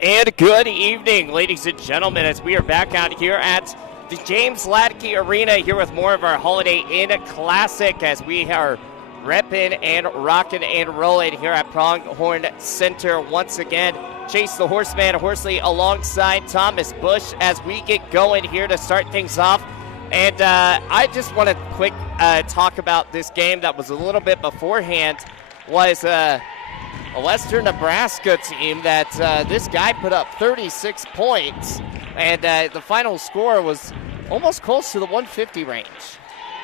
And good evening, ladies and gentlemen, as we are back out here at the James Ladke Arena here with more of our Holiday Inn Classic as we are repping and rocking and rolling here at Pronghorn Center once again. Chase the Horseman Horsley alongside Thomas Bush as we get going here to start things off. And I just want to quick talk about this game that was a little bit beforehand. Was a Western Nebraska team that this guy put up 36 points, and the final score was almost close to the 150 range.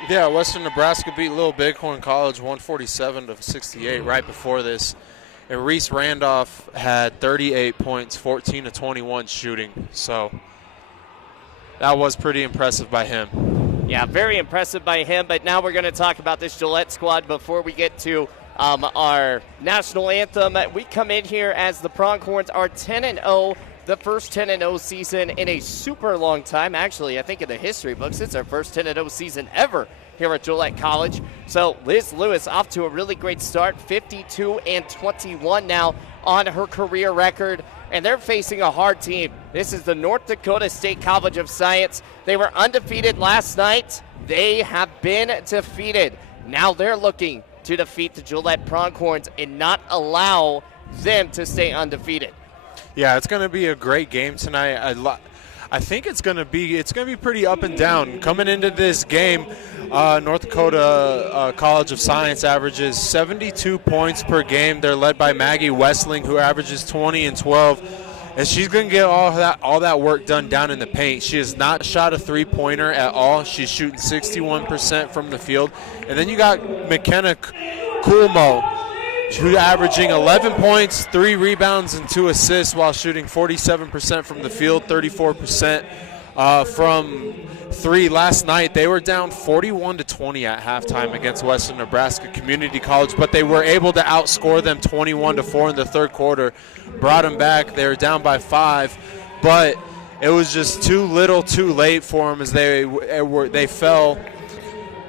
Yeah, Western Nebraska beat Little Bighorn College 147-68 right before this. And Reese Randolph had 38 points, 14 to 21 shooting. So that was pretty impressive by him. Yeah, very impressive by him. But now we're going to talk about this Gillette squad before we get to our national anthem. We come in here as the Pronghorns are 10-0, the first 10-0 season in a super long time. Actually, I think in the history books, it's our first 10-0 season ever here at Gillette College. So Liz Lewis off to a really great start, 52-21 now on her career record, and they're facing a hard team. This is the North Dakota State College of Science. They were undefeated last night. They have been defeated. Now they're looking to defeat the Gillette Pronghorns and not allow them to stay undefeated. Yeah, it's going to be a great game tonight. I think it's going to be pretty up and down. Coming into this game, North Dakota College of Science averages 72 points per game. They're led by Maggie Westling, who averages 20 and 12. And she's going to get all that work done down in the paint. She has not shot a three-pointer at all. She's shooting 61% from the field. And then you got McKenna Coolmo, who's averaging 11 points, 3 rebounds, and 2 assists while shooting 47% from the field, 34% from 3. Last night, they were down 41-20 at halftime against Western Nebraska Community College, but they were able to outscore them 21-4 in the third quarter, brought them back. They were down by 5, but it was just too little too late for them as they fell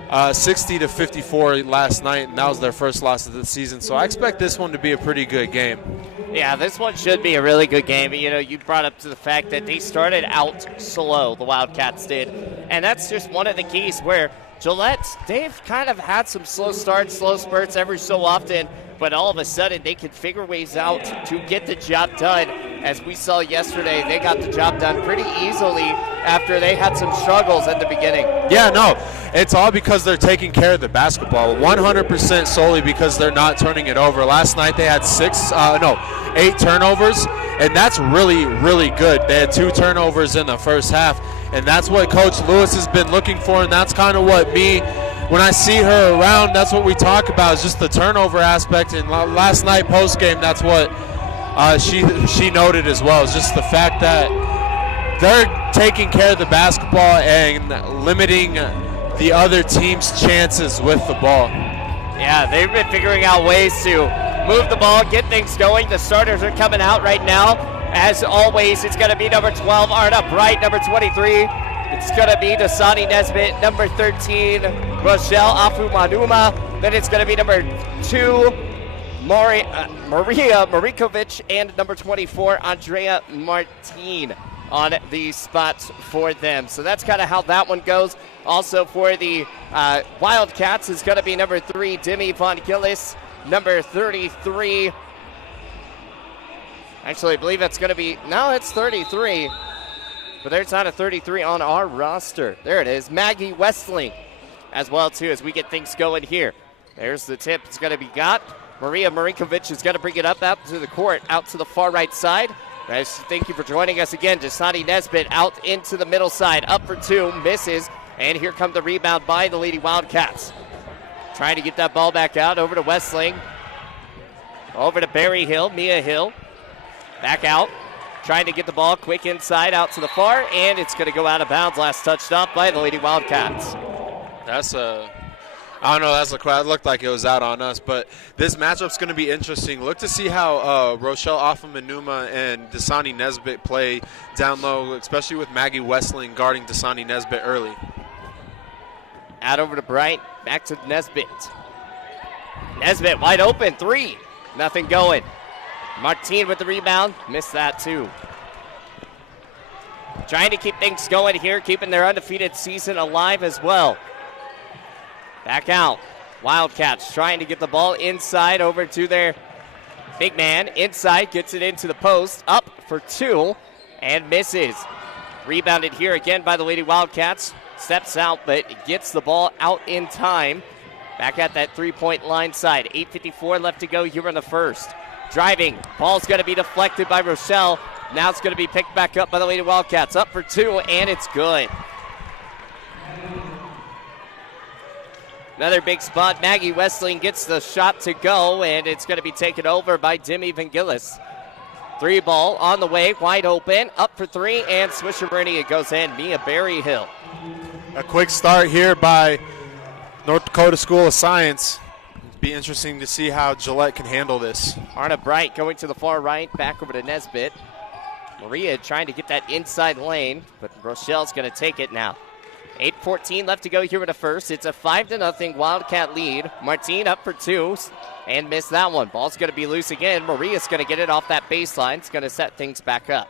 60-54 last night, and that was their first loss of the season. So I expect this one to be a pretty good game. Yeah, this one should be a really good game. You know, you brought up to the fact that they started out slow, the Wildcats did, and that's just one of the keys where Gillette, they've kind of had some slow starts, slow spurts every so often, but all of a sudden they can figure ways out to get the job done. As we saw yesterday, they got the job done pretty easily after they had some struggles at the beginning. Yeah, no, it's all because they're taking care of the basketball, 100% solely because they're not turning it over. Last night they had 8 turnovers, and that's really, really good. They had 2 turnovers in the first half, and that's what Coach Lewis has been looking for, and that's kind of what when I see her around, that's what we talk about, is just the turnover aspect. And last night post-game, that's what she noted as well, is just the fact that they're taking care of the basketball and limiting the other team's chances with the ball. Yeah, they've been figuring out ways to move the ball, get things going. The starters are coming out right now. As always, it's going to be number 12, Arna Bright, number 23. It's going to be Dasani Nesbitt, number 13, Rochelle Afumanuma. Then it's going to be number 2, Maria Marikovic, and number 24, Andrea Martin on the spots for them. So that's kind of how that one goes. Also for the Wildcats is going to be number 3, Demi Von Gillis, number 33. Actually, I believe it's going to be, no, it's 33. But there's not a 33 on our roster. There it is, Maggie Westling as well, too, as we get things going here. There's the tip. It's going to be got. Maria Marikovic is going to bring it up out to the court, out to the far right side. Guys, thank you for joining us again. Dasani Nesbitt out into the middle side, up for 2, misses. And here comes the rebound by the Lady Wildcats. Trying to get that ball back out, over to Westling. Over to Barry Hill, Mia Hill. Back out. Trying to get the ball quick inside out to the far, and it's going to go out of bounds. Last touched off by the Lady Wildcats. I don't know, that looked like it was out on us, but this matchup's going to be interesting. Look to see how Rochelle Afumanuma and Dasani Nesbitt play down low, especially with Maggie Westling guarding Dasani Nesbitt early. Out over to Bright, back to Nesbitt. Nesbitt wide open, 3. Nothing going. Martine with the rebound. Missed that too. Trying to keep things going here, keeping their undefeated season alive as well. Back out. Wildcats trying to get the ball inside over to their big man. Inside, gets it into the post. Up for two and misses. Rebounded here again by the Lady Wildcats. Steps out, but gets the ball out in time. Back at that three-point line side. 8:54 left to go here in the first. Driving. Ball's going to be deflected by Rochelle. Now it's going to be picked back up by the Lady Wildcats. Up for two, and it's good. Another big spot. Maggie Westling gets the shot to go, and it's going to be taken over by Demi Vangelis. Three ball on the way, wide open. Up for three, and Swisher-Bernie, it goes in. Mia Berryhill. A quick start here by North Dakota School of Science. It'll be interesting to see how Gillette can handle this. Arna Bright going to the far right, back over to Nesbitt. Maria trying to get that inside lane, but Rochelle's going to take it now. 8:14 left to go here in the first. It's a 5-0 Wildcat lead. Martine up for two and missed that one. Ball's going to be loose again. Maria's going to get it off that baseline. It's going to set things back up.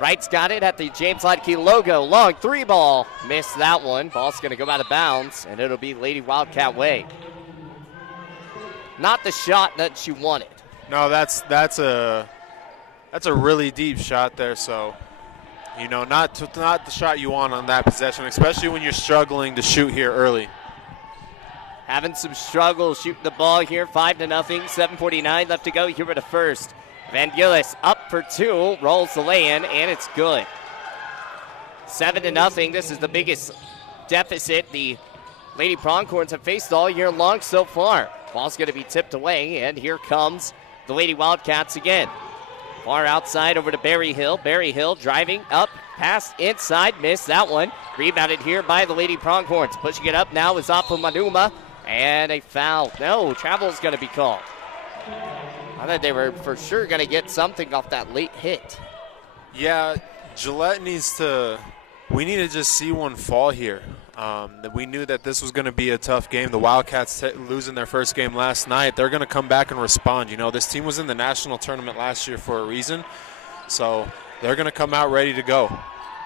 Wright's got it at the James Lodkey logo. Long three ball. Missed that one. Ball's going to go out of bounds, and it'll be Lady Wildcat way. Not the shot that she wanted. No, that's a really deep shot there, so you know, not the shot you want on that possession, especially when you're struggling to shoot here early. Having some struggle shooting the ball here, 5-0, 7:49 left to go here in the first. Vangelis up for two, rolls the lay-in, and it's good. 7-0, this is the biggest deficit the Lady Pronghorns have faced all year long so far. Ball's going to be tipped away, and here comes the Lady Wildcats again. Far outside over to Berryhill. Berryhill driving up, pass inside, missed that one. Rebounded here by the Lady Pronghorns. Pushing it up now is Afu Manuma, and a foul. No, travel's going to be called. I thought they were for sure going to get something off that late hit. Yeah, Gillette we need to just see one fall here. We knew that this was going to be a tough game. The Wildcats losing their first game last night, they're going to come back and respond. You know, this team was in the national tournament last year for a reason, so they're going to come out ready to go.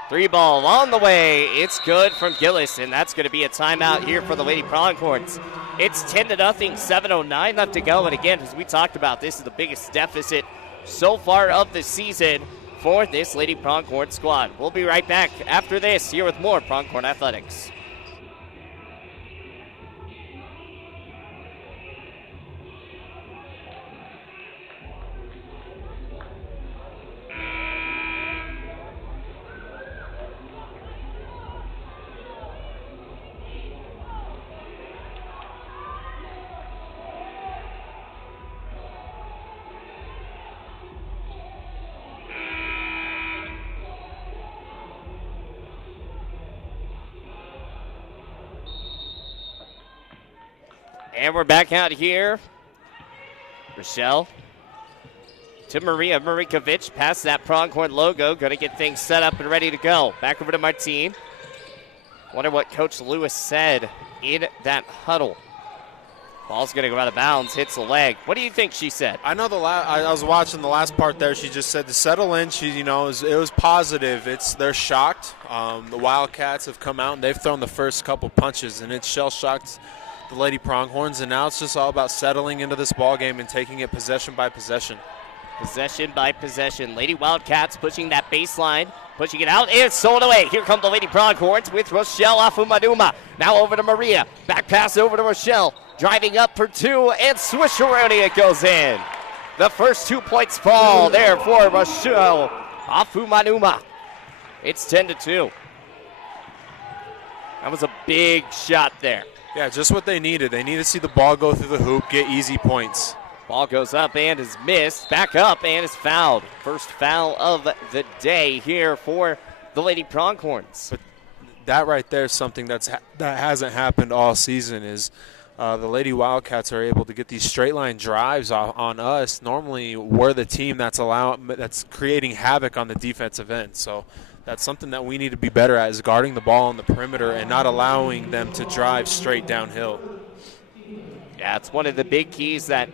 Three ball on the way. It's good from Gillis, and that's going to be a timeout here for the Lady Pronghorns. It's 10-0, 7:09 left to go, and again, as we talked about, this is the biggest deficit so far of the season for this Lady Pronghorn squad. We'll be right back after this here with more Pronghorn Athletics. And we're back out here. Rochelle to Maria Marikovic. Past that Pronghorn logo. Going to get things set up and ready to go. Back over to Martine. Wonder what Coach Lewis said in that huddle. Ball's going to go out of bounds. Hits the leg. What do you think she said? I know I was watching the last part there. She just said to settle in. It was positive. They're shocked. The Wildcats have come out and they've thrown the first couple punches, and it's shell-shocked the Lady Pronghorns, and now it's just all about settling into this ball game and taking it possession by possession. Possession by possession. Lady Wildcats pushing that baseline, pushing it out, and it's sold away. Here come the Lady Pronghorns with Rochelle Afumaduma. Now over to Maria. Back pass over to Rochelle. Driving up for two, and swisheroni it goes in. The first 2 points fall there for Rochelle Afumaduma. It's 10-2. That was a big shot there. Yeah, just what they needed. They need to see the ball go through the hoop, get easy points. Ball goes up and is missed. Back up and is fouled. First foul of the day here for the Lady Pronghorns. But that right there is something that hasn't happened all season is the Lady Wildcats are able to get these straight line drives on us. Normally we're the team that's creating havoc on the defensive end. So that's something that we need to be better at, is guarding the ball on the perimeter and not allowing them to drive straight downhill. Yeah, it's one of the big keys that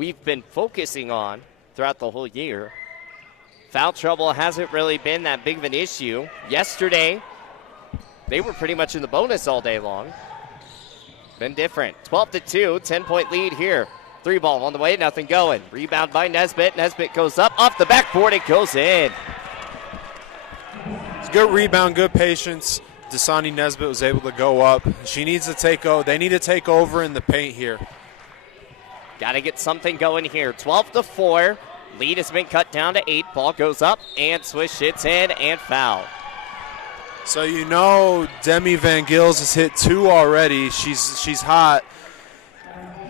we've been focusing on throughout the whole year. Foul trouble hasn't really been that big of an issue. Yesterday, they were pretty much in the bonus all day long. Been different. 12-2, 10-point lead here. 3-ball on the way, nothing going. Rebound by Nesbitt. Nesbitt goes up, off the backboard, it goes in. It's good rebound, good patience. Dasani Nesbitt was able to go up. She needs to take over. They need to take over in the paint here. Got to get something going here. 12-4. Lead has been cut down to 8. Ball goes up, and Swish hits in, and foul. So you know Demi Van Gils has hit 2 already. She's hot.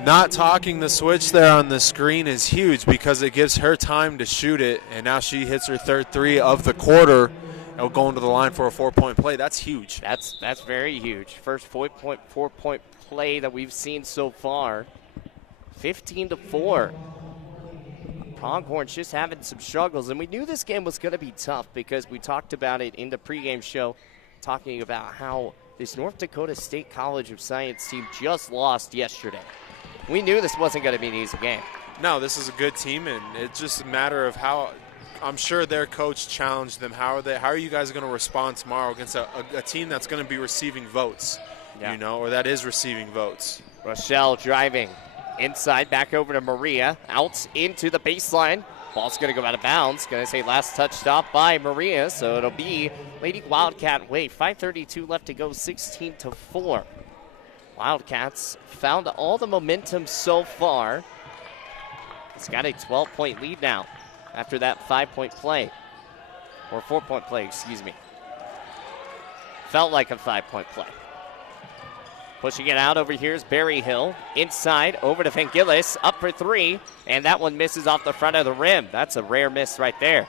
Not talking the switch there on the screen is huge because it gives her time to shoot it, and now she hits her third 3 of the quarter and will go into the line for a 4-point play. That's huge. That's very huge. First 4-point play that we've seen so far. 15-4. Pronghorns just having some struggles, and we knew this game was going to be tough because we talked about it in the pregame show, talking about how this North Dakota State College of Science team just lost yesterday. We knew this wasn't going to be an easy game. No, this is a good team, and it's just a matter of how. I'm sure their coach challenged them. How are you guys going to respond tomorrow against a team that's going to be receiving votes, or that is receiving votes? Rochelle driving inside, back over to Maria, out into the baseline. Ball's going to go out of bounds. Going to say last touch stop by Maria, so it'll be Lady Wildcat way. 5:32 left to go, 16-4. Wildcats found all the momentum so far. It's got a 12-point lead now after that 5-point play. Or 4-point play, excuse me. Felt like a 5-point play. Pushing it out over here is Berryhill. Inside, over to Van Gillis, up for 3, and that one misses off the front of the rim. That's a rare miss right there.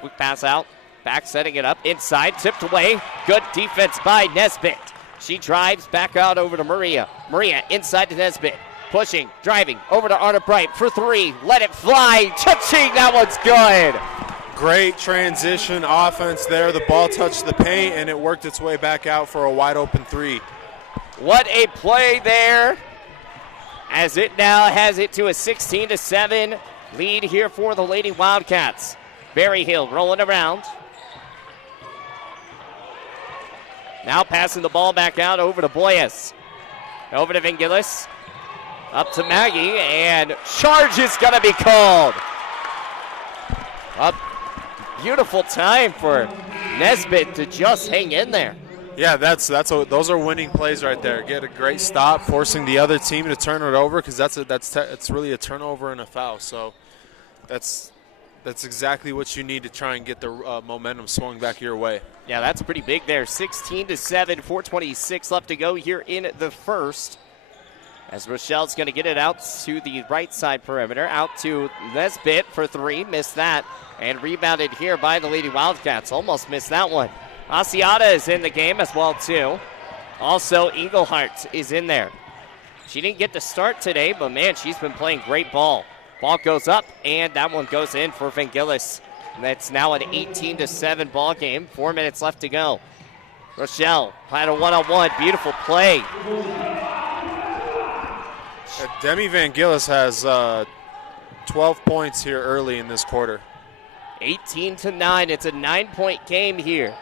Quick pass out, back setting it up, inside, tipped away. Good defense by Nesbitt. She drives back out over to Maria. Maria inside to Nesbitt. Pushing, driving, over to Arna Bright for 3. Let it fly, touching, that one's good. Great transition offense there. The ball touched the paint, and it worked its way back out for a wide open 3. What a play there, as it now has it to a 16-7 lead here for the Lady Wildcats. Berryhill rolling around. Now passing the ball back out over to Boyes. Over to Van Gillis. Up to Maggie, and charge is going to be called. A beautiful time for Nesbitt to just hang in there. Yeah, those are winning plays right there. Get a great stop, forcing the other team to turn it over, because that's really a turnover and a foul. So that's exactly what you need to try and get the momentum swung back your way. Yeah, that's pretty big there. 16-7, 4:26 left to go here in the first. As Rochelle's going to get it out to the right side perimeter, out to Nesbitt for 3, missed that, and rebounded here by the Lady Wildcats. Almost missed that one. Asiata is in the game as well, too. Also, Engelhardt is in there. She didn't get to start today, but, man, she's been playing great ball. Ball goes up, and that one goes in for Van Gillis. That's now an 18-7 ball game. 4 minutes left to go. Rochelle had a one-on-one. Beautiful play. Demi Van Gillis has 12 points here early in this quarter. 18-9. It's a 9-point game here.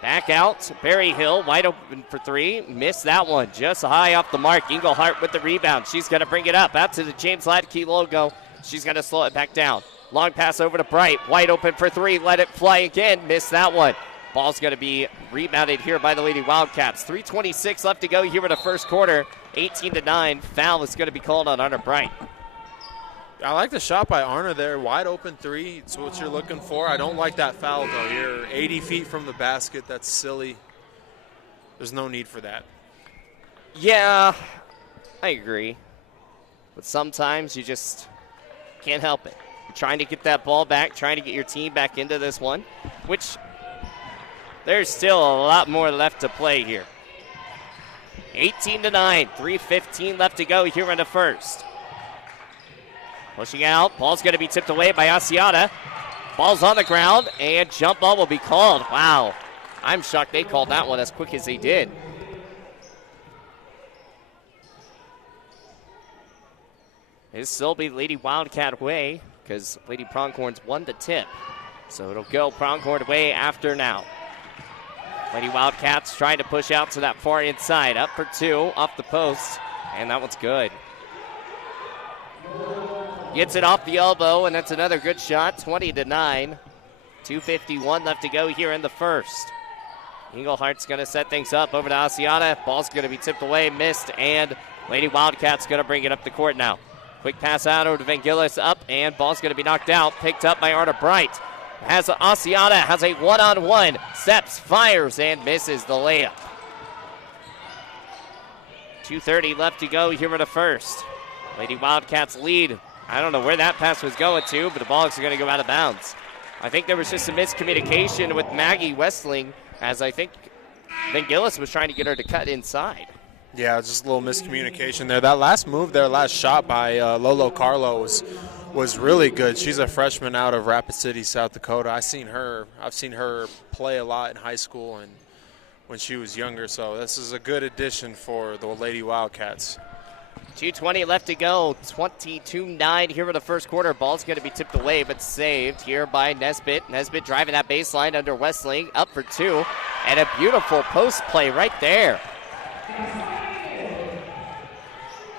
Back out, Berryhill, wide open for 3. Missed that one, just high off the mark. Engelhardt with the rebound. She's going to bring it up out to the James Latke logo. She's going to slow it back down. Long pass over to Bright, wide open for 3. Let it fly again, missed that one. Ball's going to be rebounded here by the Lady Wildcats. 3:26 left to go here in the first quarter. 18-9. Foul is going to be called on Arna Bright. I like the shot by Arna there. Wide open 3. It's what you're looking for. I don't like that foul, though. You're 80 feet from the basket. That's silly. There's no need for that. Yeah, I agree. But sometimes you just can't help it. You're trying to get that ball back, trying to get your team back into this one, which there's still a lot more left to play here. 18-9, 3:15 left to go here in the first. Pushing out, ball's going to be tipped away by Asiata. Ball's on the ground, and jump ball will be called. Wow, I'm shocked they called that one as quick as they did. It'll still be Lady Wildcat way because Lady Pronghorns won the tip. So it'll go Pronghorn way after now. Lady Wildcats trying to push out to that far inside. Up for two, off the post, and that one's good. Gets it off the elbow, and that's another good shot, 20-9. 2:51 left to go here in the first. Englehart's going to set things up over to Asiata. Ball's going to be tipped away, missed, and Lady Wildcats going to bring it up the court now. Quick pass out over to Van Gillis, up, and ball's going to be knocked out. Picked up by Arta Bright. Asiata has a one-on-one. Steps, fires, and misses the layup. 2:30 left to go here in the first. Lady Wildcats lead. I don't know where that pass was going to, but the ball is going to go out of bounds. I think there was just some miscommunication with Maggie Westling, as I think Van Gillis was trying to get her to cut inside. Yeah, just a little miscommunication there. That last move there, last shot by Lolo Carlo was really good. She's a freshman out of Rapid City, South Dakota. I've seen her play a lot in high school and when she was younger, so this is a good addition for the Lady Wildcats. 2:20 left to go, 22-9 here in the first quarter. Ball's going to be tipped away, but saved here by Nesbitt. Nesbitt driving that baseline under Westling, up for two, and a beautiful post play right there.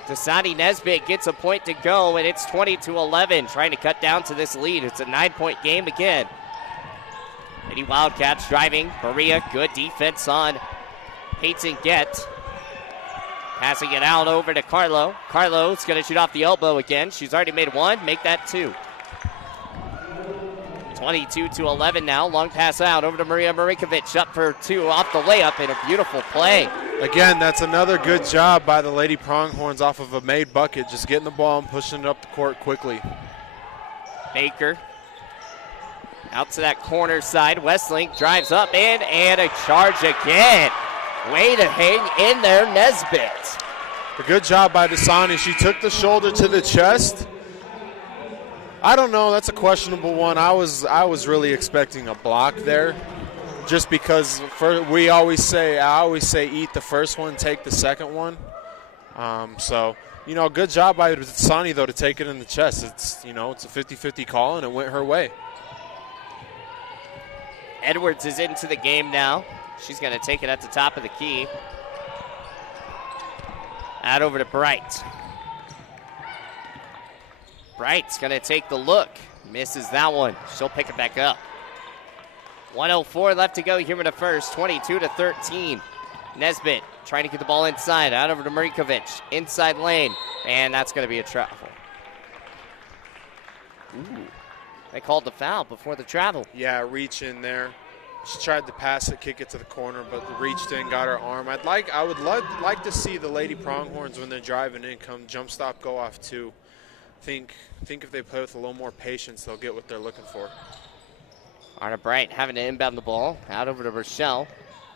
Dasani Nesbitt gets a point to go, and it's 20-11, trying to cut down to this lead. It's a 9-point game again. Lady Wildcats driving. Maria, good defense on Peyton Gett. Passing it out over to Carlo. Carlo's going to shoot off the elbow again. She's already made one. Make that two. 22-11 now. Long pass out over to Maria Marikovic. Up for two off the layup, and a beautiful play. Again, that's another good job by the Lady Pronghorns off of a made bucket. Just getting the ball and pushing it up the court quickly. Baker out to that corner side. Westlink drives up in, and a charge again. Way to hang in there, Nesbitt. A good job by Dasani. She took the shoulder to the chest. I don't know. That's a questionable one. I was really expecting a block there, just because I always say eat the first one, take the second one. So good job by Dasani though to take it in the chest. It's a 50-50 call and it went her way. Edwards is into the game now. She's going to take it at the top of the key. Out over to Bright. Bright's going to take the look. Misses that one. She'll pick it back up. 1:04 left to go here in the first. 22-13. Nesbitt trying to get the ball inside. Out over to Marikovic. Inside lane. And that's going to be a travel. Ooh. They called the foul before the travel. Yeah, reach in there. She tried to pass it, kick it to the corner, but reached in, got her arm. I would like to see the Lady Pronghorns when they're driving in come jump stop, go off too. Think if they play with a little more patience, they'll get what they're looking for. Arta Bright having to inbound the ball. Out over to Rochelle.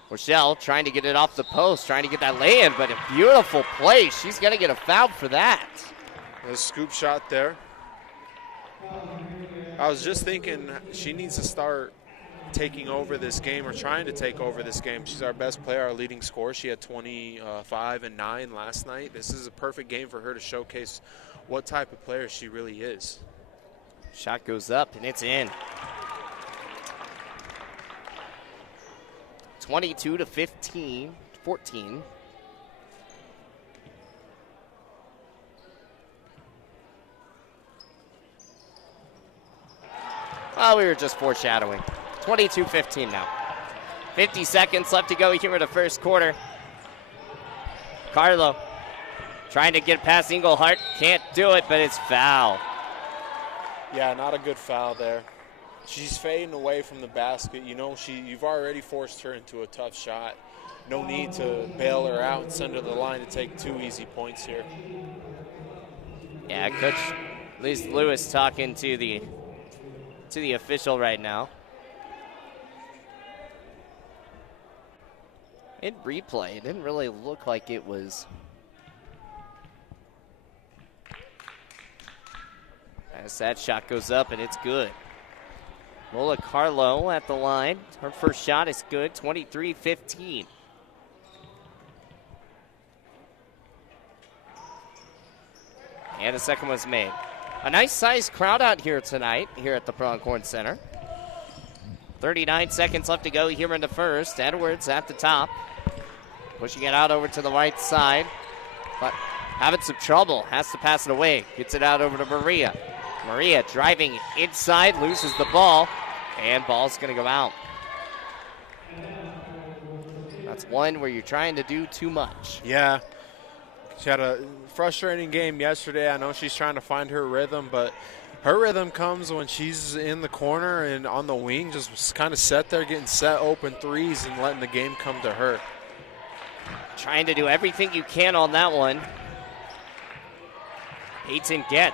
Rochelle trying to get it off the post, trying to get that lay-in, but a beautiful play. She's going to get a foul for that. A scoop shot there. I was just thinking she needs to start taking over this game or trying to take over this game. She's our best player, our leading scorer. She had 25 and 9 last night. This is a perfect game for her to showcase what type of player she really is. Shot goes up and it's in. 22-14. Oh, we were just foreshadowing. 22-15 now. 50 seconds left to go here in the first quarter. Carlo trying to get past Engelhart. Can't do it, but it's foul. Yeah, not a good foul there. She's fading away from the basket. You've already forced her into a tough shot. No need to bail her out and send her to the line to take 2 easy points here. Yeah, Coach Liz Lewis talking to the official right now. In replay, it didn't really look like it was. As that shot goes up and it's good. Lola Carlo at the line. Her first shot is good, 23-15. And the second was made. A nice-sized crowd out here tonight here at the Pronghorn Center. 39 seconds left to go here in the first. Edwards at the top. Pushing it out over to the right side. But having some trouble. Has to pass it away. Gets it out over to Maria. Maria driving inside. Loses the ball. And ball's going to go out. That's one where you're trying to do too much. Yeah. She had a frustrating game yesterday. I know she's trying to find her rhythm, but her rhythm comes when she's in the corner and on the wing, just kind of set there, getting set open threes and letting the game come to her. Trying to do everything you can on that one. Peyton Gett.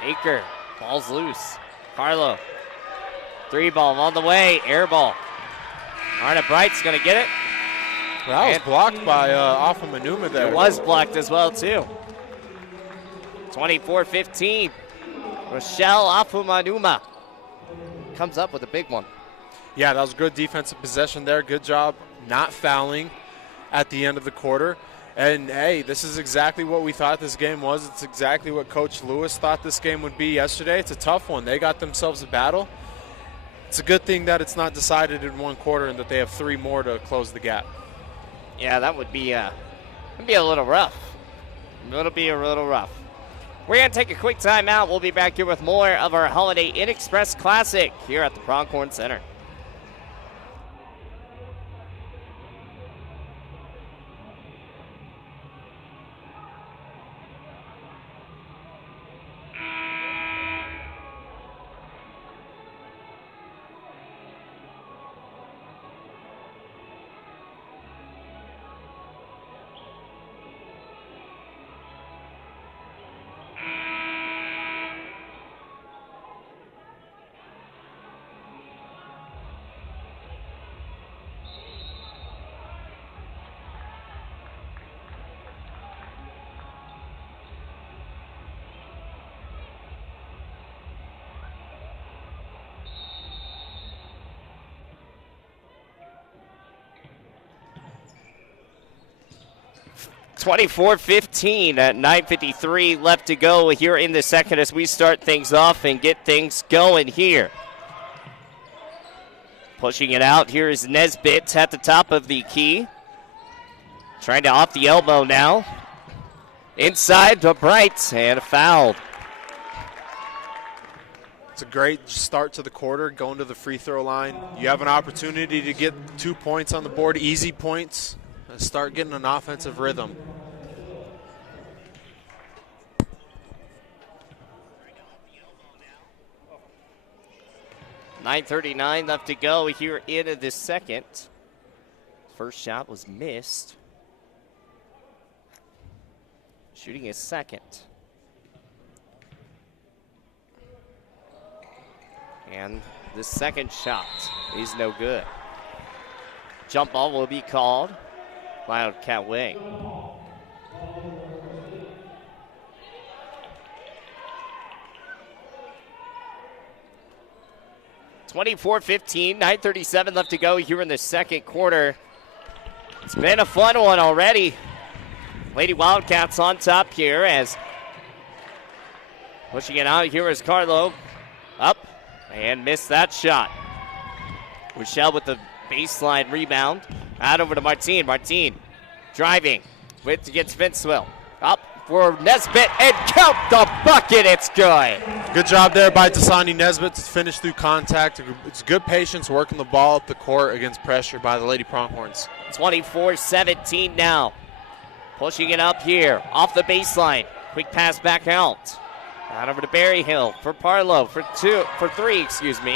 Baker, ball's loose. Carlo, three ball on the way, air ball. Arna Bright's gonna get it. That was blocked by off of Manuma there. It was blocked as well, too. 24-15. Rochelle Afumanuma comes up with a big one. Yeah, that was good defensive possession there. Good job not fouling at the end of the quarter. And, hey, this is exactly what we thought this game was. It's exactly what Coach Lewis thought this game would be yesterday. It's a tough one. They got themselves a battle. It's a good thing that it's not decided in one quarter and that they have three more to close the gap. Yeah, that would be a little rough. It'll be a little rough. We're going to take a quick timeout. We'll be back here with more of our Holiday Inn Express Classic here at the Pronghorn Center. (24-15) at 9:53 left to go here in the second as we start things off and get things going here. Pushing it out, here is Nesbitt at the top of the key. Trying to off the elbow now. Inside to Bright and fouled. It's a great start to the quarter, going to the free throw line. You have an opportunity to get 2 points on the board, easy points, and start getting an offensive rhythm. .939 left to go here in the second. First shot was missed. Shooting his second. And the second shot is no good. Jump ball will be called. Wildcat wing. (24-15), 9:37 left to go here in the second quarter. It's been a fun one already. Lady Wildcats on top here as pushing it out here is Carlo. Up and missed that shot. Rochelle with the baseline rebound. Out over to Martine. Martine driving against Vinceville. Up for Nesbitt and count the bucket. It's good. Good job there by Dasani Nesbitt to finish through contact. It's good patience working the ball up the court against pressure by the Lady Pronghorns. 24-17 now. Pushing it up here off the baseline. Quick pass back out. Out over to Berryhill for Parlow for three,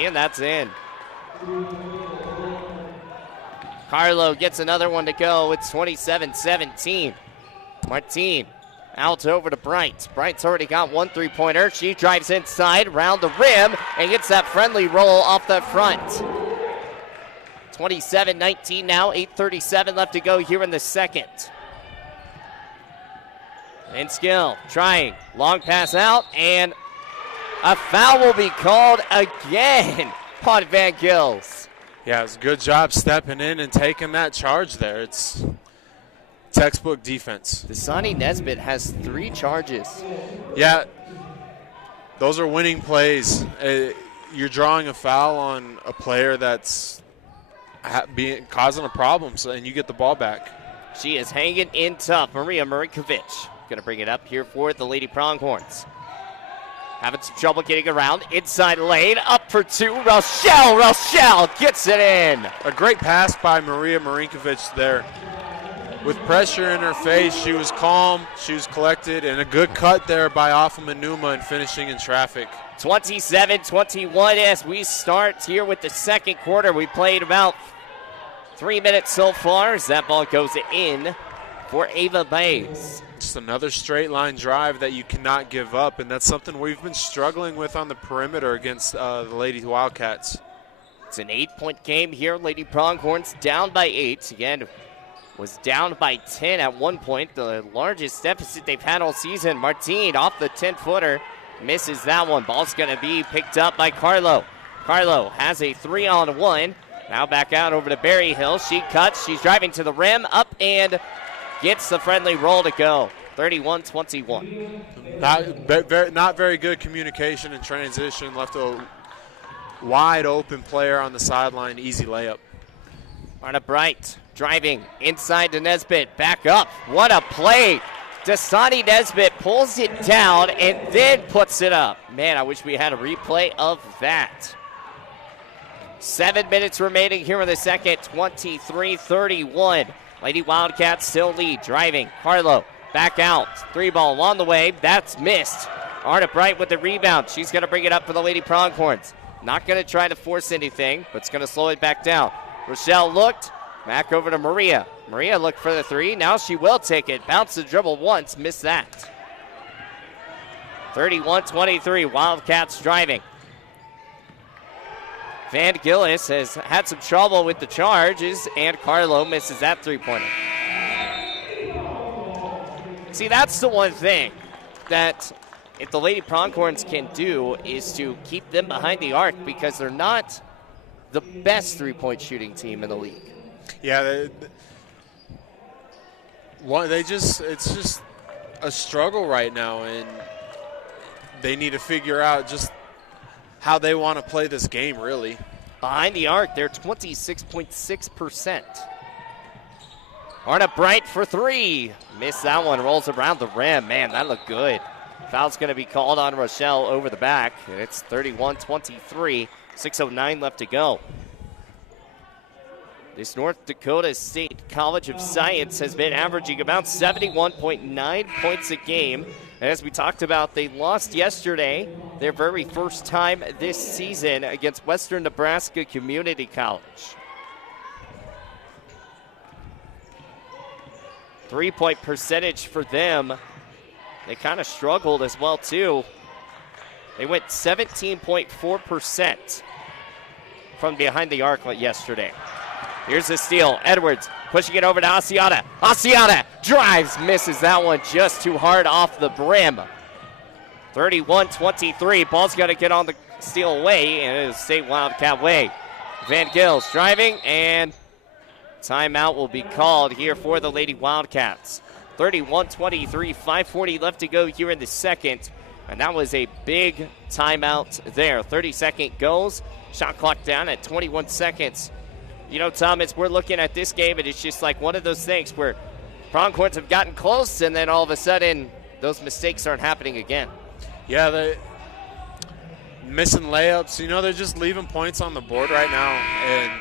and that's in. Carlo gets another one to go. It's 27-17. Martine out over to Bright. Bright's already got 1 3-pointer. She drives inside, around the rim, and gets that friendly roll off the front. 27-19 now, 8:37 left to go here in the second. And Skill trying, long pass out, and a foul will be called again on Van Gils. Yeah, it's a good job stepping in and taking that charge there. It's Textbook defense. Dasani Nesbitt has 3 charges. Yeah, those are winning plays. You're drawing a foul on a player that's causing a problem, and you get the ball back. She is hanging in tough. Maria Marinkovic going to bring it up here for the Lady Pronghorns. Having some trouble getting around. Inside lane, up for 2. Rochelle gets it in. A great pass by Maria Marinkovic there. With pressure in her face, she was calm, she was collected, and a good cut there by Afama Numa and finishing in traffic. 27-21 as we start here with the second quarter. We played about 3 minutes so far as that ball goes in for Ava Bays. Just another straight line drive that you cannot give up, and that's something we've been struggling with on the perimeter against the Lady Wildcats. It's an 8-point game here. Lady Pronghorns down by 8. Again, was down by 10 at one point, the largest deficit they've had all season. Martine off the 10-footer, misses that one. Ball's going to be picked up by Carlo. Carlo has a 3-on-1. Now back out over to Berryhill. She cuts, she's driving to the rim, up and gets the friendly roll to go. 31-21. Not very good communication in transition. Left a wide open player on the sideline, easy layup. Arna Bright driving inside to Nesbitt, back up. What a play. Dasani Nesbitt pulls it down and then puts it up. Man, I wish we had a replay of that. 7 minutes remaining here in the second, 23-31. Lady Wildcats still lead, driving. Carlo back out, 3-ball on the way, that's missed. Arna Bright with the rebound. She's going to bring it up for the Lady Pronghorns. Not going to try to force anything, but it's going to slow it back down. Rochelle looked, back over to Maria. Maria looked for the 3. Now she will take it. Bounce the dribble once, missed that. 31-23, Wildcats driving. Van Gillis has had some trouble with the charges, and Carlo misses that 3-pointer. See, that's the one thing that if the Lady Pronghorns can do is to keep them behind the arc, because they're not the best 3-point shooting team in the league. Yeah, it's just a struggle right now, and they need to figure out just how they want to play this game, really. Behind the arc, they're 26.6%. Arna Bright for 3. Missed that one, rolls around the rim. Man, that looked good. Foul's going to be called on Rochelle over the back, and it's 31-23. 6:09 left to go. This North Dakota State College of Science has been averaging about 71.9 points a game. And as we talked about, they lost yesterday, their very first time this season, against Western Nebraska Community College. 3-point percentage for them. They kind of struggled as well, too. They went 17.4% from behind the arc yesterday. Here's the steal. Edwards pushing it over to Asiata. Asiata drives, misses that one just too hard off the brim. 31-23. Ball's going to get on the steal away, and it is State Wildcat way. Van Gils driving, and timeout will be called here for the Lady Wildcats. 31-23, 5:40 left to go here in the second. And that was a big timeout there. 30-second goes. Shot clock down at 21 seconds. You know, Thomas, we're looking at this game, and it's just like one of those things where Pronghorns have gotten close, and then all of a sudden, those mistakes aren't happening again. Yeah, they're missing layups. You know, they're just leaving points on the board right now, and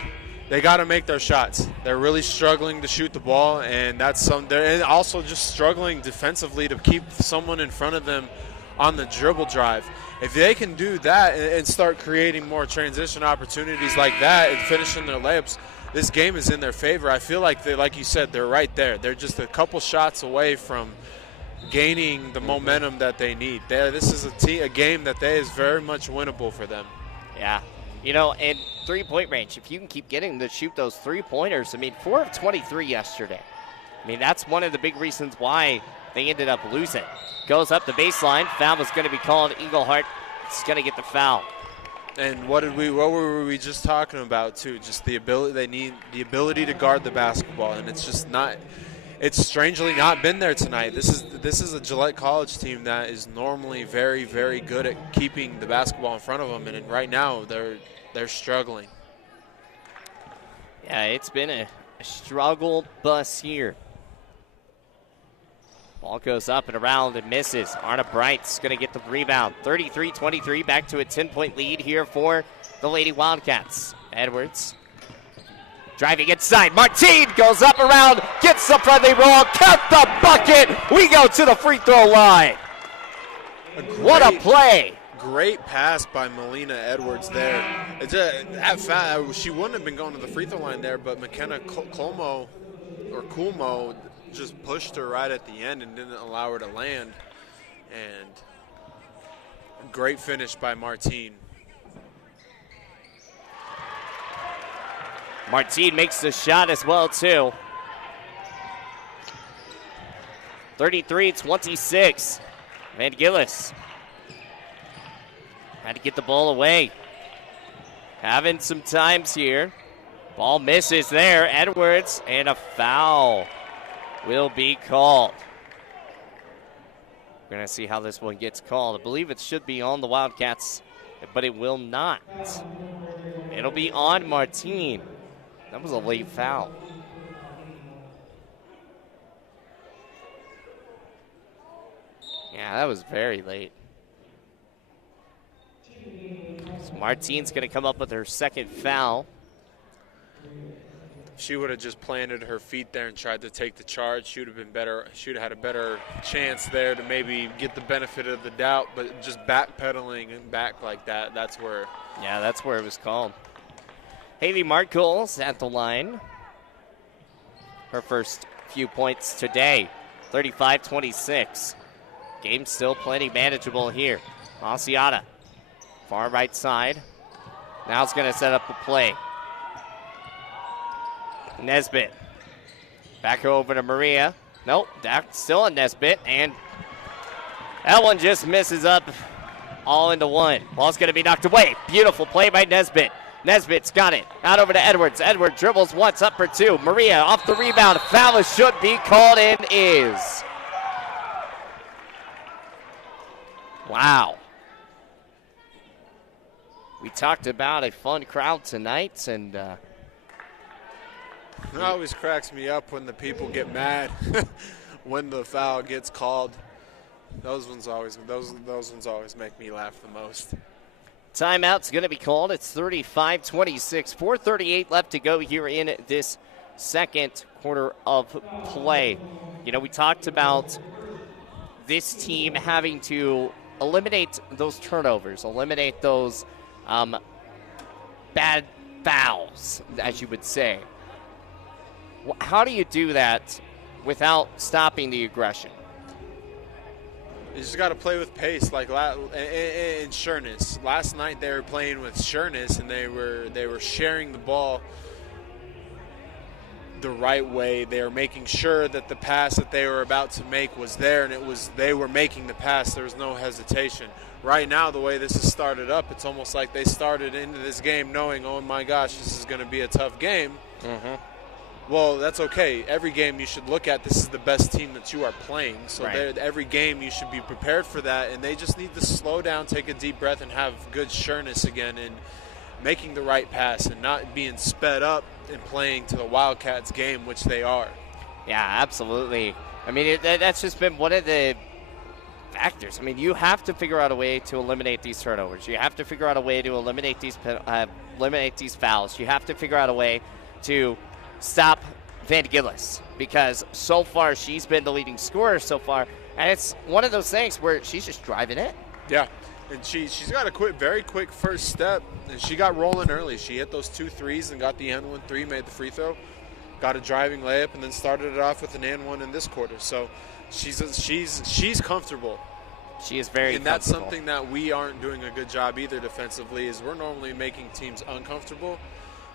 they got to make their shots. They're really struggling to shoot the ball, and they're also just struggling defensively to keep someone in front of them on the dribble drive. If they can do that and start creating more transition opportunities like that and finishing their layups, this game is in their favor. I feel like like you said, they're right there. They're just a couple shots away from gaining the momentum that they need. This is a game that is very much winnable for them. Yeah. You know, and 3-point range, if you can keep getting to shoot those 3-pointers, I mean, 4 of 23 yesterday. I mean, that's one of the big reasons why they ended up losing. Goes up the baseline. Foul was going to be called. Eaglehart is going to get the foul. And what were we just talking about too? Just the ability, they need the ability to guard the basketball, and it's it's strangely not been there tonight. This is a Gillette College team that is normally very, very good at keeping the basketball in front of them, and right now they're struggling. Yeah, it's been a struggle bus here. Ball goes up and around and misses. Arna Bright's going to get the rebound. 33-23, back to a 10-point lead here for the Lady Wildcats. Edwards driving inside. Martine goes up around, gets the friendly roll, count the bucket. We go to the free throw line. What a play. Great pass by Melina Edwards there. She wouldn't have been going to the free throw line there, but McKenna Culmo just pushed her right at the end and didn't allow her to land. And great finish by Martine. Martine makes the shot as well, too. 33-26. Van Gillis had to get the ball away. Having some times here. Ball misses there. Edwards, and a foul will be called. We're going to see how this one gets called. I believe it should be on the Wildcats, but it will not. It'll be on Martine. That was a late foul. Yeah, that was very late. So Martine's going to come up with her second foul. She would have just planted her feet there and tried to take the charge. She would have been better. She would have had a better chance there to maybe get the benefit of the doubt, but just backpedaling and back like that, that's where. Yeah, that's where it was called. Haley Markles at the line. Her first few points today, 35-26. Game still plenty manageable here. Asiata, far right side. Now it's going to set up the play. Nesbitt. Back over to Maria. Nope, that's still on Nesbitt, and that one just misses up all into one. Ball's going to be knocked away. Beautiful play by Nesbitt. Nesbitt's got it. Out over to Edwards. Edwards dribbles once, up for two. Maria off the rebound. Foul should be called and is. Wow. We talked about a fun crowd tonight, and it always cracks me up when the people get mad when the foul gets called. Those ones always make me laugh the most. Timeout's going to be called. It's 35-26. 4:38 left to go here in this second quarter of play. You know, we talked about this team having to eliminate those turnovers, eliminate those bad fouls, as you would say. How do you do that without stopping the aggression? You just got to play with pace, and sureness. Last night they were playing with sureness, and they were sharing the ball the right way. They were making sure that the pass that they were about to make was there, and they were making the pass. There was no hesitation. Right now, the way this has started up, it's almost like they started into this game knowing, oh my gosh, this is going to be a tough game. Mm-hmm. Well, that's okay. Every game you should look at, this is the best team that you are playing. So right. Every game you should be prepared for that, and they just need to slow down, take a deep breath, and have good sureness again in making the right pass and not being sped up and playing to the Wildcats game, which they are. Yeah, absolutely. I mean, that's just been one of the factors. I mean, you have to figure out a way to eliminate these turnovers. You have to figure out a way to eliminate these fouls. You have to figure out a way to stop Van Gillis, because so far she's been the leading scorer so far, and it's one of those things where she's just driving it. Yeah, and she's got a very quick first step, and she got rolling early. She hit those 2 threes and got the and one three, made the free throw, got a driving layup, and then started it off with an and one in this quarter. So she's comfortable. She is very and that's something that we aren't doing a good job either defensively, is we're normally making teams uncomfortable.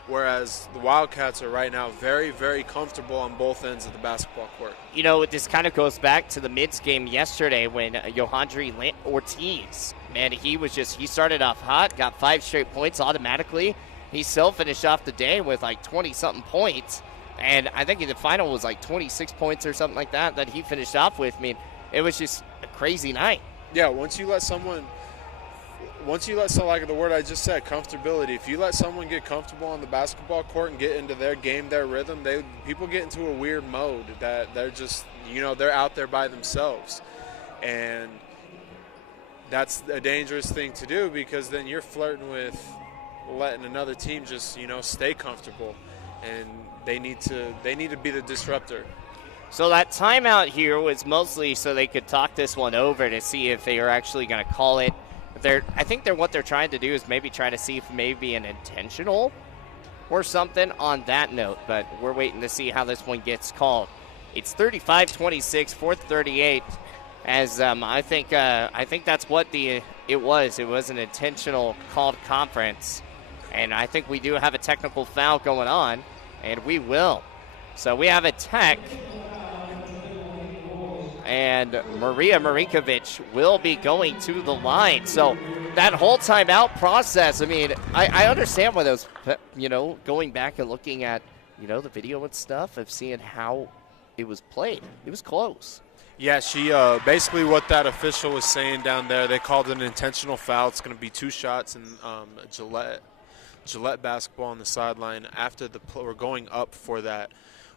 Whereas the Wildcats are right now very, very comfortable on both ends of the basketball court. You know, this kind of goes back to the Mids game yesterday when Johandri Ortiz, man, he started off hot, got 5 straight points automatically. He still finished off the day with like 20-something points. And I think the final was like 26 points or something like that he finished off with. I mean, it was just a crazy night. Yeah, once you let like the word I just said, comfortability, if you let someone get comfortable on the basketball court and get into their game, their rhythm, people get into a weird mode that they're just, they're out there by themselves. And that's a dangerous thing to do, because then you're flirting with letting another team just, stay comfortable, and they need to be the disruptor. So that timeout here was mostly so they could talk this one over to see if they are actually going to call it. I think what they're trying to do is maybe try to see if maybe an intentional or something on that note, but we're waiting to see how this one gets called. It's 35-26, fourth 38. As I think that's what it was. It was an intentional called conference, and I think we do have a technical foul going on, and we will. So we have a tech, and Maria Marinkovic will be going to the line. So that whole timeout process, I mean, I understand why those, going back and looking at, the video and stuff of seeing how it was played. It was close. Yeah, she basically what that official was saying down there, they called it an intentional foul. It's going to be 2 shots and Gillette basketball on the sideline. After we're going up for that,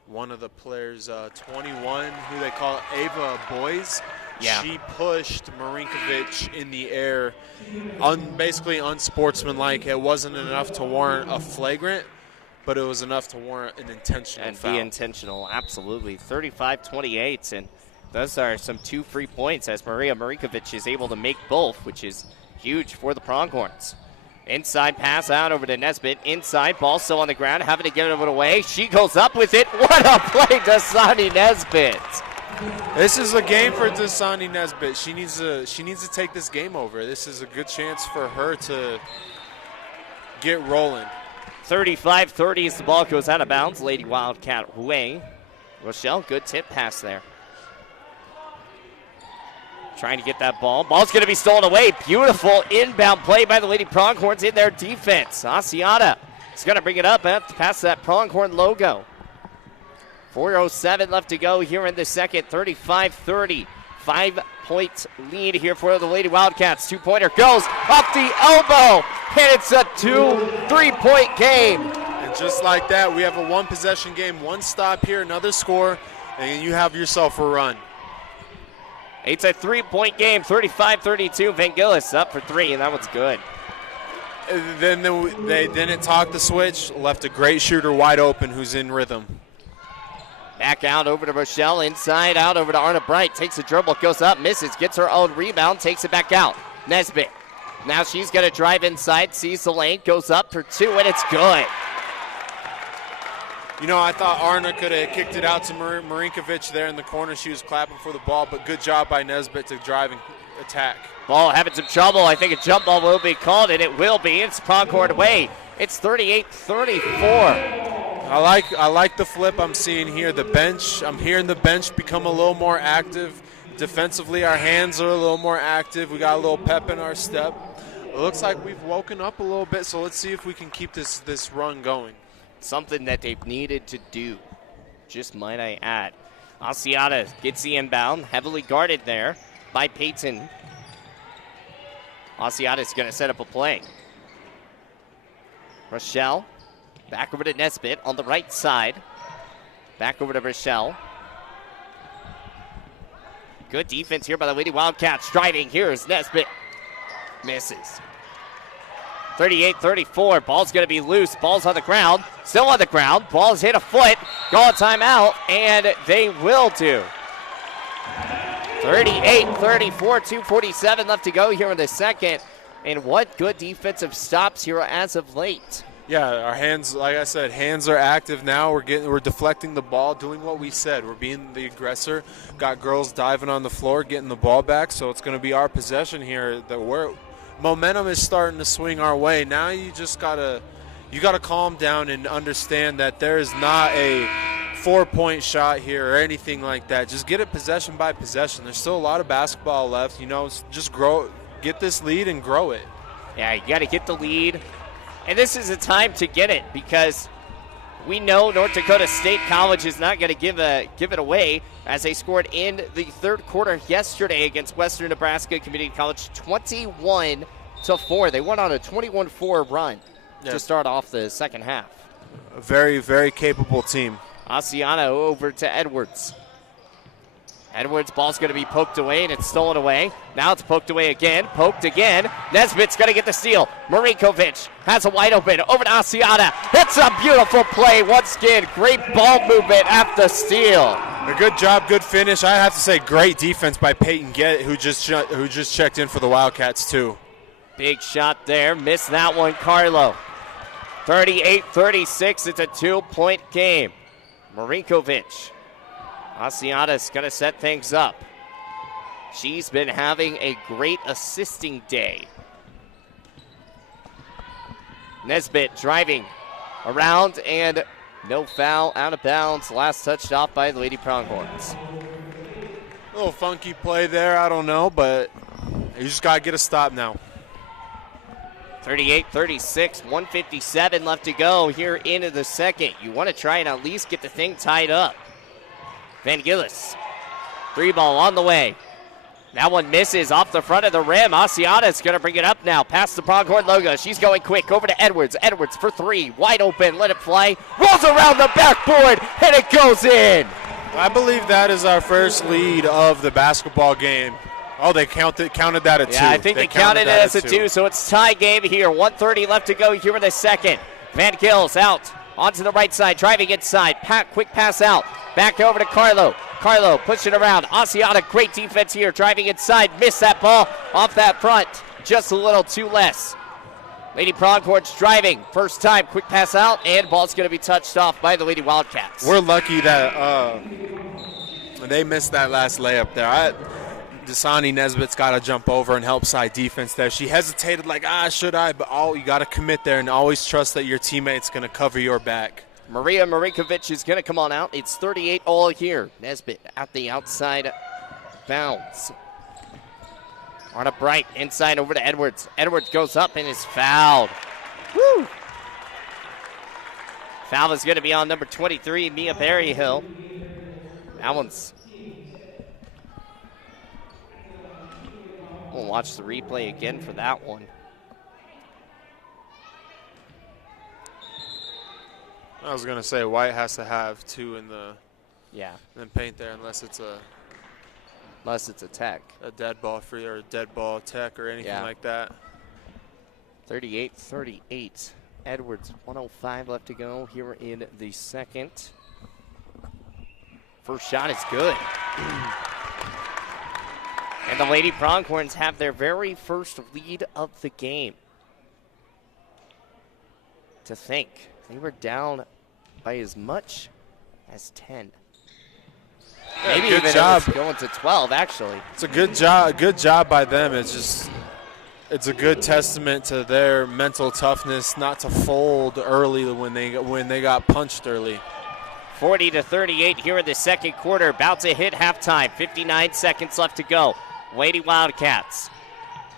one of the players, 21, who they call Ava Boys, she pushed Marinkovic in the air, basically unsportsmanlike. It wasn't enough to warrant a flagrant, but it was enough to warrant an intentional foul. And be intentional, absolutely. 35-28, and those are some 2 free points as Maria Marinkovic is able to make both, which is huge for the Pronghorns. Inside pass out over to Nesbitt. Inside, ball still on the ground, having to give it away. She goes up with it. What a play, Dasani Nesbitt. This is a game for Dasani Nesbitt. She needs to take this game over. This is a good chance for her to get rolling. 35-30 as the ball goes out of bounds. Lady Wildcat way. Rochelle, good tip pass there. Trying to get that ball. Ball's going to be stolen away. Beautiful inbound play by the Lady Pronghorns in their defense. Asiata is going to bring it up past that Pronghorn logo. 4:07 left to go here in the second. 35-30. 5-point lead here for the Lady Wildcats. 2-pointer goes up the elbow. And it's a 2-3-point game. And just like that, we have a 1-possession game. 1 stop here, another score, and you have yourself a run. It's a 3-point game, 35-32. Van Gillis up for 3, and that one's good. Then they didn't talk the switch, left a great shooter wide open who's in rhythm. Back out over to Rochelle, inside out over to Arna Bright. Takes a dribble, goes up, misses, gets her own rebound, takes it back out. Nesbitt. Now she's going to drive inside, sees the lane, goes up for 2, and it's good. I thought Arna could have kicked it out to Marinkovic there in the corner. She was clapping for the ball, but good job by Nesbitt to drive and attack. Ball having some trouble. I think a jump ball will be called, and it will be. It's Pronghorn away. It's 38-34. I like the flip I'm seeing here. The bench, I'm hearing the bench become a little more active. Defensively, our hands are a little more active. We got a little pep in our step. It looks like we've woken up a little bit, so let's see if we can keep this run going. Something that they've needed to do, just might I add. Asiata gets the inbound, heavily guarded there by Peyton. Asiata's going to set up a play. Rochelle, back over to Nesbitt on the right side. Back over to Rochelle. Good defense here by the Lady Wildcats. Driving, here's Nesbitt. Misses. 38-34. Ball's going to be loose. Ball's on the ground. Still on the ground. Ball's hit a foot. Call a timeout, and they will do. 38-34. 2:47 left to go here in the second. And what good defensive stops here as of late. Yeah, our hands, like I said, hands are active now. We're deflecting the ball, doing what we said. We're being the aggressor. Got girls diving on the floor, getting the ball back. So it's going to be our possession here. Momentum is starting to swing our way. Now you just gotta calm down and understand that there is not a 4-point shot here or anything like that. Just get it possession by possession. There's still a lot of basketball left. Just get this lead and grow it. Yeah, you got to get the lead. And this is a time to get it because we know North Dakota State College is not going to give it away, as they scored in the third quarter yesterday against Western Nebraska Community College 21-4. They went on a 21-4 run to start off the second half. A very, very capable team. Asiana over to Edwards. Edwards' ball's going to be poked away, and it's stolen away. Now it's poked away again, poked again. Nesbitt's going to get the steal. Marinkovic has a wide open. Over to Asiana. It's a beautiful play once again. Great ball movement at the steal. A good job, good finish. I have to say great defense by Peyton Gett, who just checked in for the Wildcats too. Big shot there. Missed that one, Carlo. 38-36. It's a 2-point game. Marinkovic. Asiana's going to set things up. She's been having a great assisting day. Nesbitt driving around, and no foul, out of bounds. Last touched off by the Lady Pronghorns. A little funky play there, I don't know, but you just got to get a stop now. 38-36, 1:57 left to go here into the second. You want to try and at least get the thing tied up. Van Gillis, 3-ball on the way. That one misses off the front of the rim. Asiana's going to bring it up now past the Pronghorn logo. She's going quick over to Edwards. Edwards for 3, wide open, let it fly. Rolls around the backboard, and it goes in. I believe that is our first lead of the basketball game. Oh, they counted that at 2. Yeah, I think they counted it as a 2, so it's tie game here. 1:30 left to go here in the second. Van Gillis out onto the right side, driving inside. Quick pass out. Back over to Carlo. Carlo pushing around. Asiana, great defense here, driving inside. Missed that ball off that front. Just a little too less. Lady Pronghorns driving. First time, quick pass out, and ball's going to be touched off by the Lady Wildcats. We're lucky that they missed that last layup there. Dasani Nesbitt's got to jump over and help side defense there. She hesitated like, should I? But you got to commit there and always trust that your teammate's going to cover your back. Maria Marinkovic is going to come on out. It's 38 all here. Nesbitt at the outside bounds. Arna Bright inside over to Edwards. Edwards goes up and is fouled. Woo! Foul is going to be on number 23, Mia Berryhill. That one's... We'll watch the replay again for that one. I was gonna say White has to have 2 in the paint there, unless it's a tech, a dead ball free or a dead ball tech or anything like that. 38-38. Edwards, 1:05 left to go here in the second. First shot is good. And the Lady Pronghorns have their very first lead of the game. To think, they were down by as much as 10. Maybe good even job. Going to 12, actually. It's a good job by them. It's a good testament to their mental toughness not to fold early when they got punched early. 40-38 here in the second quarter. About to hit halftime. 59 seconds left to go. Lady Wildcats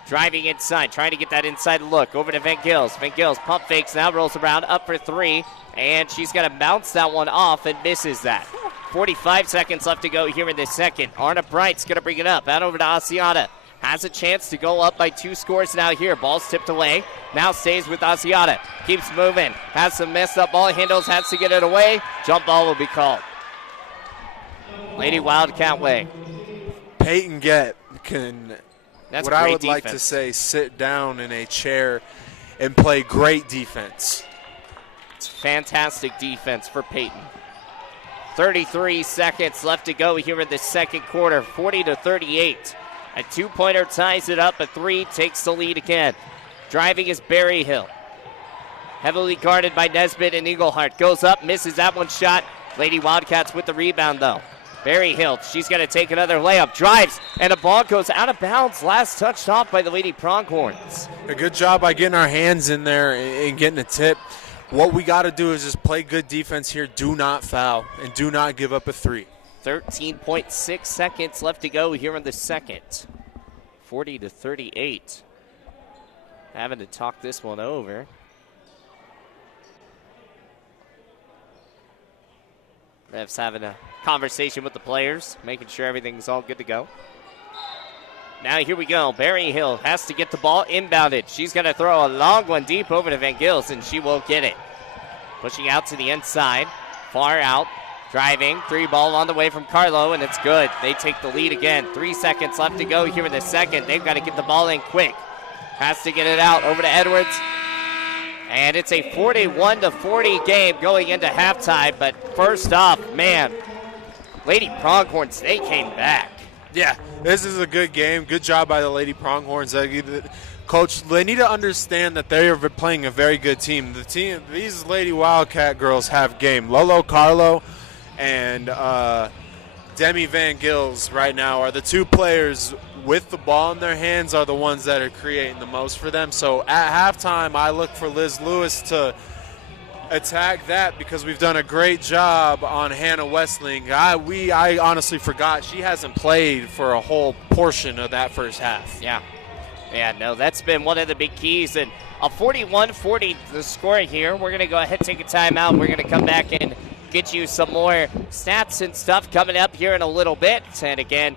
driving inside, trying to get that inside look. Over to Van Gils. Van Gils pump fakes now, rolls around, up for 3, and she's got to bounce that one off and misses that. 45 seconds left to go here in the second. Arna Bright's going to bring it up. Out over to Asiana. Has a chance to go up by 2 scores now here. Ball's tipped away. Now stays with Asiana. Keeps moving. Has some messed up ball handles. Has to get it away. Jump ball will be called. Lady Wildcat way. Peyton Gett can, That's what I would defense. like to say, sit down in a chair and play great defense. It's fantastic defense for Peyton. 33 seconds left to go here in the second quarter. 40-38. A 2-pointer ties it up. A 3 takes the lead again. Driving is Berryhill. Heavily guarded by Nesbitt and Eaglehart. Goes up, misses that one shot. Lady Wildcats with the rebound though. Berryhill, she's going to take another layup. Drives, and the ball goes out of bounds. Last touched off by the Lady Pronghorns. A good job by getting our hands in there and getting a tip. What we got to do is just play good defense here. Do not foul and do not give up a 3. 13.6 seconds left to go here in the second. 40-38. Having to talk this one over. Refs having a conversation with the players, making sure everything's all good to go. Now here we go. Berry Hill has to get the ball inbounded. She's going to throw a long one deep over to Van Gils, and she won't get it. Pushing out to the inside, far out, driving, 3 ball on the way from Carlo, and it's good. They take the lead again. 3 seconds left to go here in the second. They've got to get the ball in quick. Has to get it out over to Edwards. And it's a 41-40 game going into halftime. But first off, man, Lady Pronghorns, they came back. Yeah, this is a good game. Good job by the Lady Pronghorns. Coach, they need to understand that they are playing a very good team. These Lady Wildcat girls have game. Lolo Carlo and Demi Van Gils right now are the 2 players with the ball in their hands are the ones that are creating the most for them. So at halftime, I look for Liz Lewis to attack that because we've done a great job on Hannah Westling. I honestly forgot she hasn't played for a whole portion of that first half. Yeah, no, that's been one of the big keys. And a 41-40 the score here. We're going to go ahead and take a timeout. We're going to come back and get you some more stats and stuff coming up here in a little bit. And again,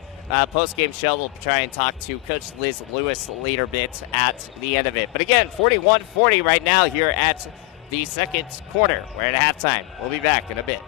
post-game show, we'll try and talk to Coach Liz Lewis later bit at the end of it. But again, 41-40 right now here at the second quarter. We're at halftime. We'll be back in a bit.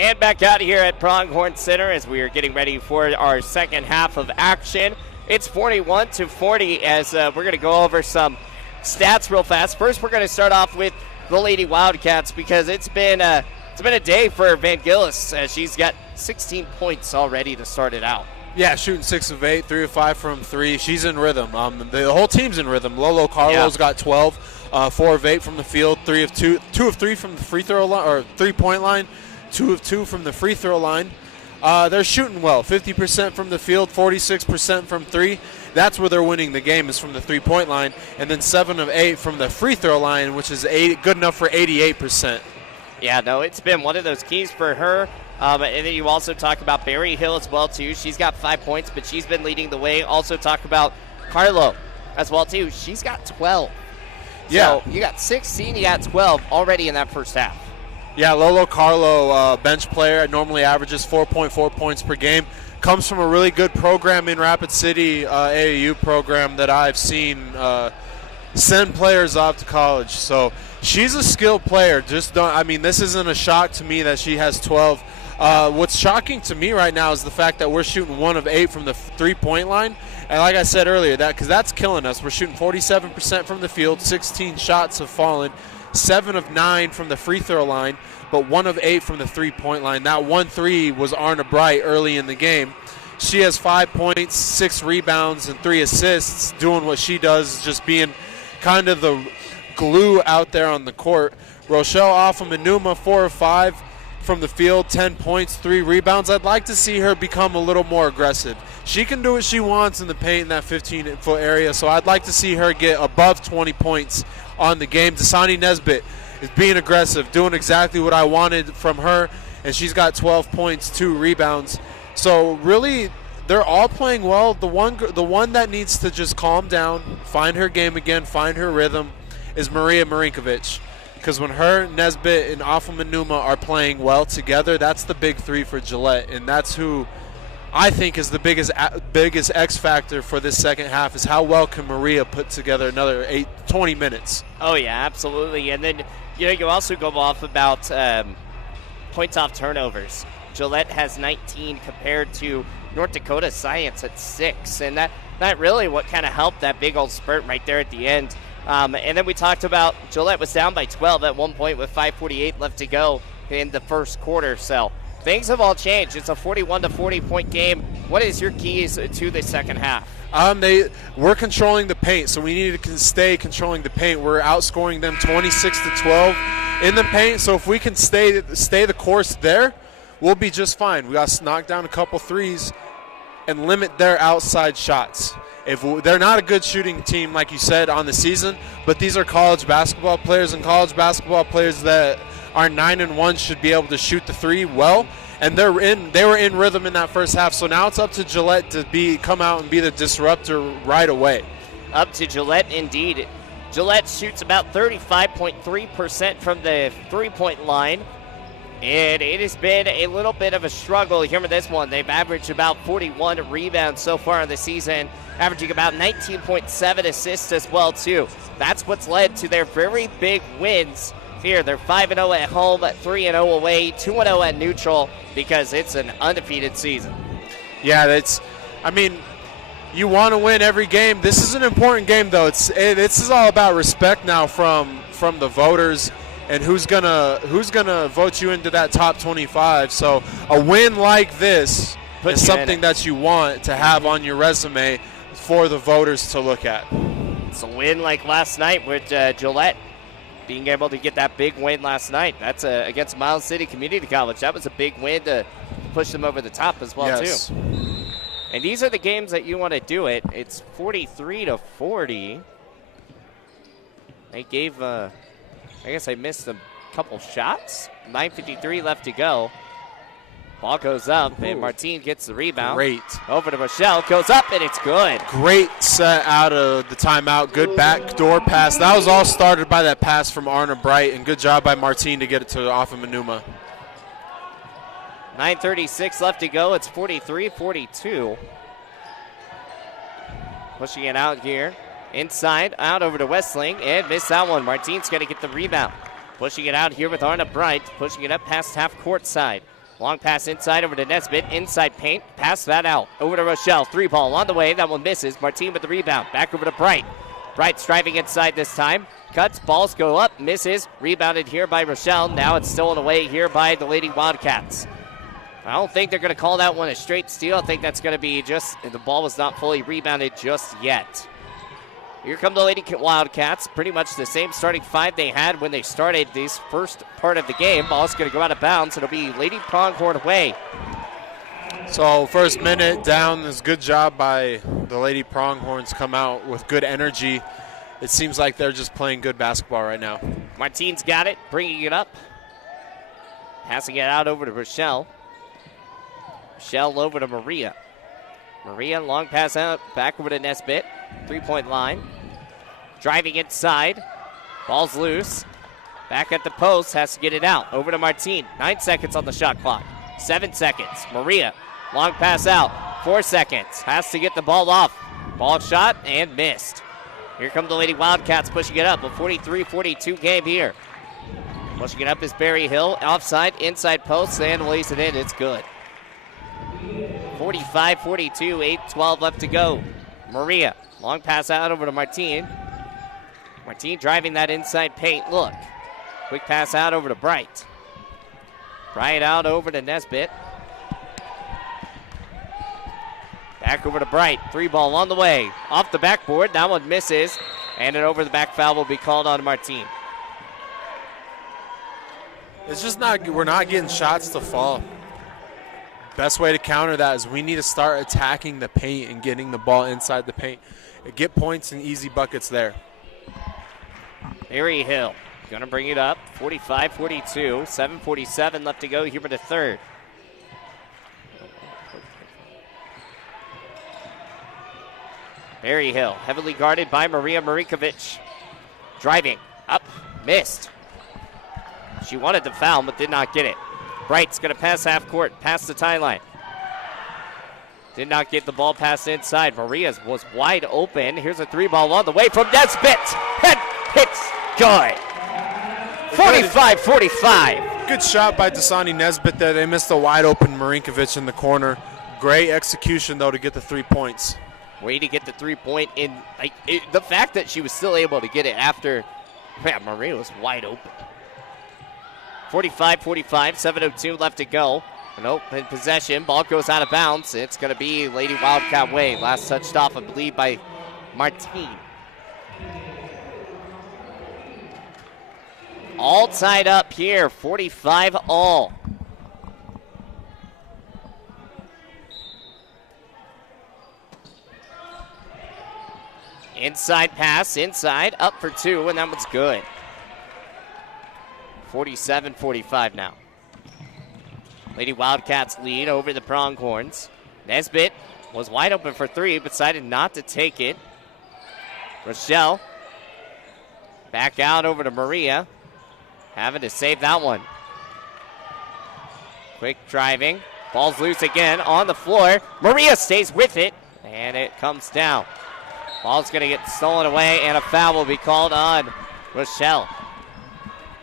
And back out here at Pronghorn Center as we are getting ready for our second half of action. It's 41-40 as we're going to go over some stats real fast. First, we're going to start off with the Lady Wildcats because it's been a day for Van Gillis. She's got 16 points already to start it out. Yeah, shooting 6 of 8, 3 of 5 from 3. She's in rhythm. The whole team's in rhythm. Lolo Carlo's got 12, 4 of 8 from the field, 2 of 3 from the free throw line or 3-point line, 2 of 2 from the free throw line. They're shooting well, 50% from the field, 46% from 3. That's where they're winning the game is from the 3-point line, and then 7 of 8 from the free throw line, which is good enough for 88%. Yeah, no, it's been one of those keys for her. And then you also talk about Berry Hill as well, too. She's got 5 points, but she's been leading the way. Also talk about Carlo as well, too. She's got 12. Yeah. So you got 16, you got 12 already in that first half. Yeah, Lolo Carlo, bench player, normally averages 4.4 points per game. Comes from a really good program in Rapid City, AAU program that I've seen send players off to college. So she's a skilled player. This isn't a shock to me that she has 12. What's shocking to me right now is the fact that we're shooting 1 of 8 from the 3-point line. And like I said earlier, because that's killing us. We're shooting 47% from the field, 16 shots have fallen, 7 of 9 from the free throw line, but 1 of 8 from the 3-point line. That 1-3 was Arna Bright early in the game. She has 5 points, 6 rebounds, and 3 assists, doing what she does, just being kind of the glue out there on the court. Rochelle Afam-Enuma, 4 of 5 from the field, 10 points, 3 rebounds. I'd like to see her become a little more aggressive. She can do what she wants in the paint in that 15-foot area, so I'd like to see her get above 20 points on the game. Dasani Nesbitt is being aggressive, doing exactly what I wanted from her, and she's got 12 points, 2 rebounds. So really, they're all playing well. The one that needs to just calm down, find her game again, find her rhythm, is Maria Marinkovic. Because when her, Nesbitt, and Afam-Enuma are playing well together, that's the big 3 for Gillette, and that's who I think is the biggest X factor for this second half is how well can Maria put together another 20 minutes. Oh, yeah, absolutely. And then, you also go off about points off turnovers. Gillette has 19 compared to North Dakota Science at 6, and that really what kind of helped that big old spurt right there at the end. And then we talked about Gillette was down by 12 at one point with 5:48 left to go in the first quarter. So things have all changed. It's a 41-40 point game. What is your keys to the second half? We're controlling the paint, so we need to stay controlling the paint. We're outscoring them 26-12 in the paint. So if we can stay the course there, we'll be just fine. We got to knock down a couple threes and limit their outside shots. They're not a good shooting team, like you said, on the season, but these are college basketball players, and college basketball players that are 9-1 should be able to shoot the 3 well, and they were in rhythm in that first half. So now it's up to Gillette to come out and be the disruptor right away. Up to Gillette, indeed. Gillette shoots about 35.3% from the 3-point line. And it has been a little bit of a struggle here with this one. They've averaged about 41 rebounds so far in the season, averaging about 19.7 assists as well, too. That's what's led to their very big wins here. They're 5-0 at home, 3-0 away, 2-0 at neutral, because it's an undefeated season. Yeah, you want to win every game. This is an important game, though. This is all about respect now from the voters. And who's gonna vote you into that top 25? So a win like this is something that you want to have on your resume for the voters to look at. It's a win like last night with Gillette being able to get that big win last night. That's against Miles City Community College. That was a big win to push them over the top as well, too. And these are the games that you want to do it. It's 43-40. They gave. I guess I missed a couple shots. 9:53 left to go. Ball goes up, and Martine gets the rebound. Great. Over to Michelle. Goes up, and it's good. Great set out of the timeout. Good backdoor pass. That was all started by that pass from Arna Bright, and good job by Martine to get it to Afam-Enuma. 9:36 left to go. It's 43-42. Pushing it out here. Inside, out over to Westling, and missed that one. Martine's going to get the rebound. Pushing it out here with Arna Bright, pushing it up past half court side. Long pass inside over to Nesbitt. Inside paint. Pass that out. Over to Rochelle. 3-ball on the way. That one misses. Martine with the rebound. Back over to Bright. Bright's driving inside this time. Cuts. Balls go up. Misses. Rebounded here by Rochelle. Now it's stolen away here by the Lady Wildcats. I don't think they're going to call that one a straight steal. I think that's going to be just the ball was not fully rebounded just yet. Here come the Lady Wildcats. Pretty much the same starting five they had when they started this first part of the game. Ball's going to go out of bounds. It'll be Lady Pronghorn away. So first minute down is good job by the Lady Pronghorns. Come out with good energy. It seems like they're just playing good basketball right now. Martine's got it, bringing it up. Passing it out over to Rochelle. Rochelle over to Maria. Maria, long pass out, back over to Nesbitt. 3-point line. Driving inside. Ball's loose. Back at the post, has to get it out. Over to Martine. 9 seconds on the shot clock. 7 seconds. Maria, long pass out. 4 seconds. Has to get the ball off. Ball shot and missed. Here come the Lady Wildcats pushing it up. A 43-42 game here. Pushing it up is Barry Hill. Offside, inside post, and lays it in. It's good. 45-42, 8-12 left to go. Maria, long pass out over to Martine. Martine driving that inside paint. Look, quick pass out over to Bright. Bright out over to Nesbitt. Back over to Bright. 3-ball on the way. Off the backboard. That one misses. And an over the back foul will be called on Martine. It's just we're not getting shots to fall. Best way to counter that is we need to start attacking the paint and getting the ball inside the paint. Get points and easy buckets there. Barry Hill going to bring it up. 45-42. 7:47 left to go here in the third. Barry Hill, heavily guarded by Maria Marinkovic. Driving, up, missed. She wanted the foul, but did not get it. Bright's going to pass half court, past the tie line. Did not get the ball passed inside. Maria was wide open. Here's a 3-ball on the way from Nesbitt. And it's good. 45-45. Good shot by Dasani Nesbitt there. They missed a wide open Marinkovic in the corner. Great execution, though, to get the 3 points. Way to get the 3-point in. The fact that she was still able to get it after, man, Maria was wide open. 45-45, 7:02 left to go. Nope, in possession. Ball goes out of bounds. It's going to be Lady Wildcat way. Last touched off, I believe, by Martine. All tied up here, 45 all. Inside pass, inside, up for 2, and that one's good. 47-45 now. Lady Wildcats lead over the Pronghorns. Nesbitt was wide open for 3, but decided not to take it. Rochelle back out over to Maria. Having to save that one. Quick driving. Ball's loose again on the floor. Maria stays with it, and it comes down. Ball's going to get stolen away, and a foul will be called on Rochelle.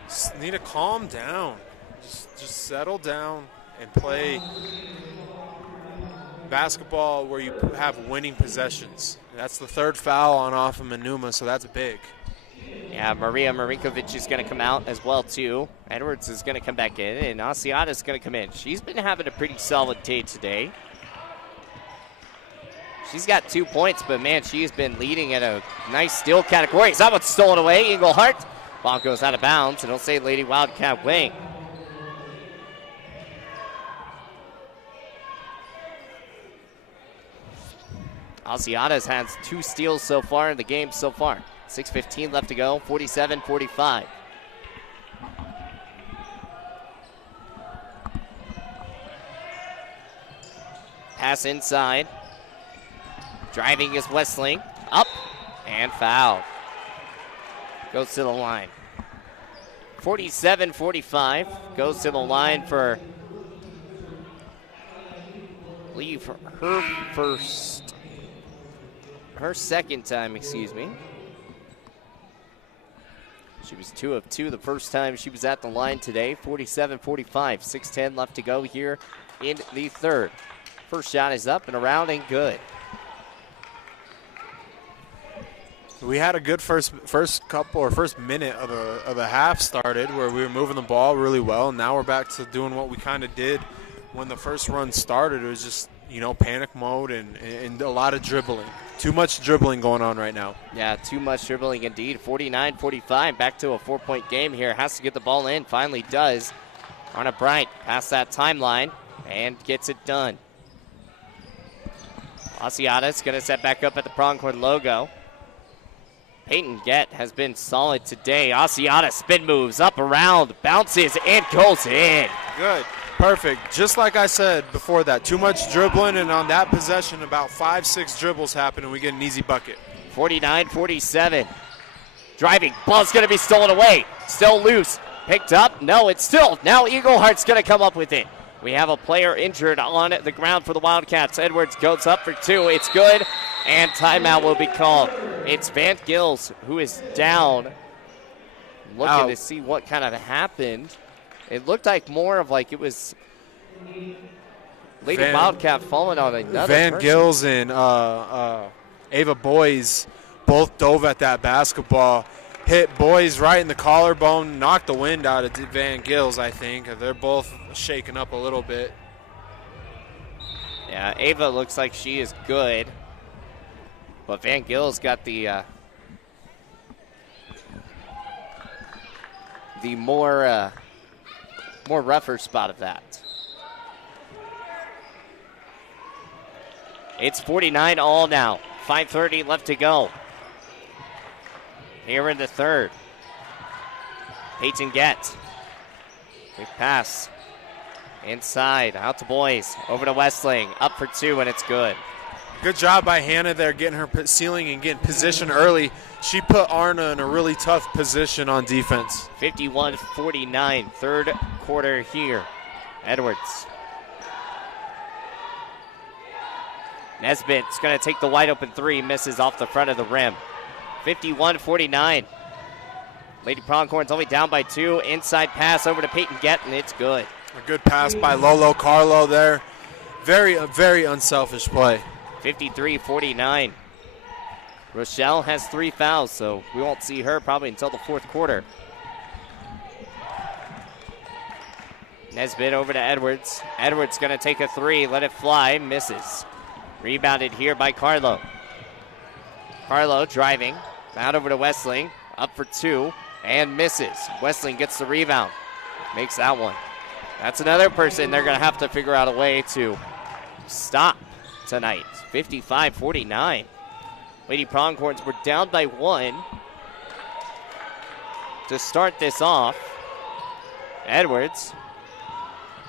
Just need to calm down. Just settle down and play basketball where you have winning possessions. That's the 3rd foul on off of Manuma, so that's big. Yeah, Maria Marinkovic is going to come out as well, too. Edwards is going to come back in, and Asiata is going to come in. She's been having a pretty solid day today. She's got 2 points, but, man, she's been leading at a nice steal category. That one's stolen away. Englehart. Ball goes out of bounds, and it'll say Lady Wildcat way. Asiata has 2 steals so far in the game so far. 6:15 left to go, 47-45. Pass inside. Driving is Westling. Up and foul. Goes to the line. 47-45. Goes to the line for, I believe, her second time, excuse me. She was 2 of 2 the first time she was at the line today. 47-45, 6:10 left to go here in the third. First shot is up and around and good. We had a good first minute of the half started where we were moving the ball really well. Now we're back to doing what we kind of did when the first run started. It was just, panic mode and a lot of dribbling. Too much dribbling going on right now. Yeah, too much dribbling indeed. 49-45, back to a 4-point game here. Has to get the ball in, finally does. Arna Bright past that timeline and gets it done. Asiata's going to set back up at the Pronghorn logo. Peyton Gett has been solid today. Asiata spin moves up around, bounces, and goes in. Good. Perfect. Just like I said before that, too much dribbling, and on that possession, about 5-6 dribbles happen, and we get an easy bucket. 49-47. Driving. Ball's going to be stolen away. Still loose. Picked up. No, it's still. Now Eaglehart's going to come up with it. We have a player injured on the ground for the Wildcats. Edwards goes up for 2. It's good, and timeout will be called. It's Van Gills who is down. Looking to see what kind of happened. It looked like more of like it was Lady Wildcat falling on another Van person. Gills and Ava Boys both dove at that basketball. Hit Boys right in the collarbone, knocked the wind out of Van Gills, I think. They're both shaken up a little bit. Yeah, Ava looks like she is good. But Van Gills got the more rougher spot of that. It's 49 all now. 5:30 left to go. Here in the third. Peyton Gett. Big pass. Inside. Out to Boys. Over to Westling. Up for 2, and it's good. Good job by Hannah there, getting her ceiling and getting position early. She put Arna in a really tough position on defense. 51-49, third quarter here. Edwards. Nesbitt's going to take the wide open 3, misses off the front of the rim. 51-49. Lady Pronghorn's only down by 2. Inside pass over to Peyton Gett, and it's good. A good pass by Lolo Carlo there. Very unselfish play. 53-49. Rochelle has 3 fouls, so we won't see her probably until the fourth quarter. Nesbitt over to Edwards. Edwards going to take a 3, let it fly, misses. Rebounded here by Carlo. Carlo driving, out over to Westling, up for 2, and misses. Westling gets the rebound, makes that one. That's another person they're going to have to figure out a way to stop tonight. 55-49. Lady Pronghorns were down by 1 to start this off. Edwards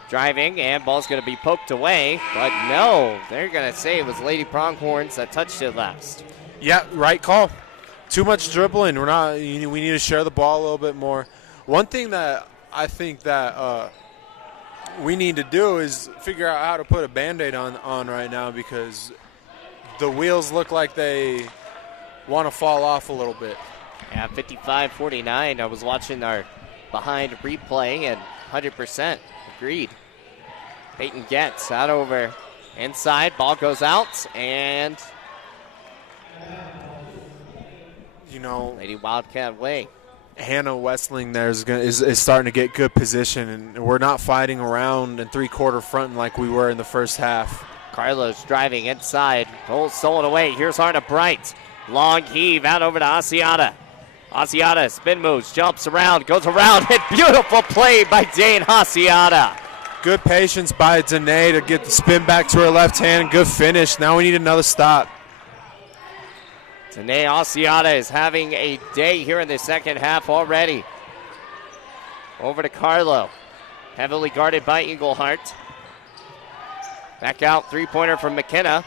driving, and ball's going to be poked away, but no, they're going to say it was Lady Pronghorns that touched it last. Yeah, right call. Too much dribbling. We need to share the ball a little bit more. One thing that I think that we need to do is figure out how to put a Band-Aid on right now, because the wheels look like they want to fall off a little bit. Yeah, 55-49. I was watching our behind replay, and 100% agreed. Peyton gets out over inside. Ball goes out, and Lady Wildcat way. Hannah Westling there is starting to get good position, and we're not fighting around and three-quarter fronting like we were in the first half. Carlos driving inside. Goal stolen away. Here's Arna Bright. Long heave out over to Asiata. Asiata spin moves, jumps around, goes around, and beautiful play by Dane Asiata. Good patience by Danae to get the spin back to her left hand. Good finish. Now we need another stop. Danae Asiata is having a day here in the second half already. Over to Carlo. Heavily guarded by Eagleheart. Back out, three-pointer from McKenna.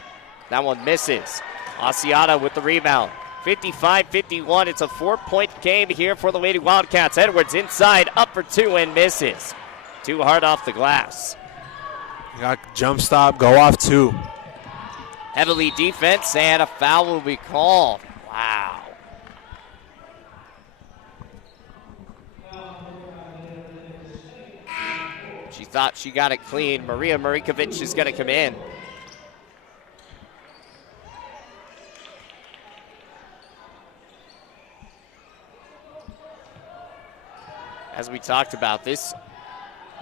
That one misses. Asiata with the rebound. 55-51. It's a 4-point game here for the Lady Wildcats. Edwards inside, up for 2 and misses. Too hard off the glass. Got jump stop, go off 2. Heavily defense, and a foul will be called. Wow. She thought she got it clean. Maria Marikovic is going to come in. As we talked about, this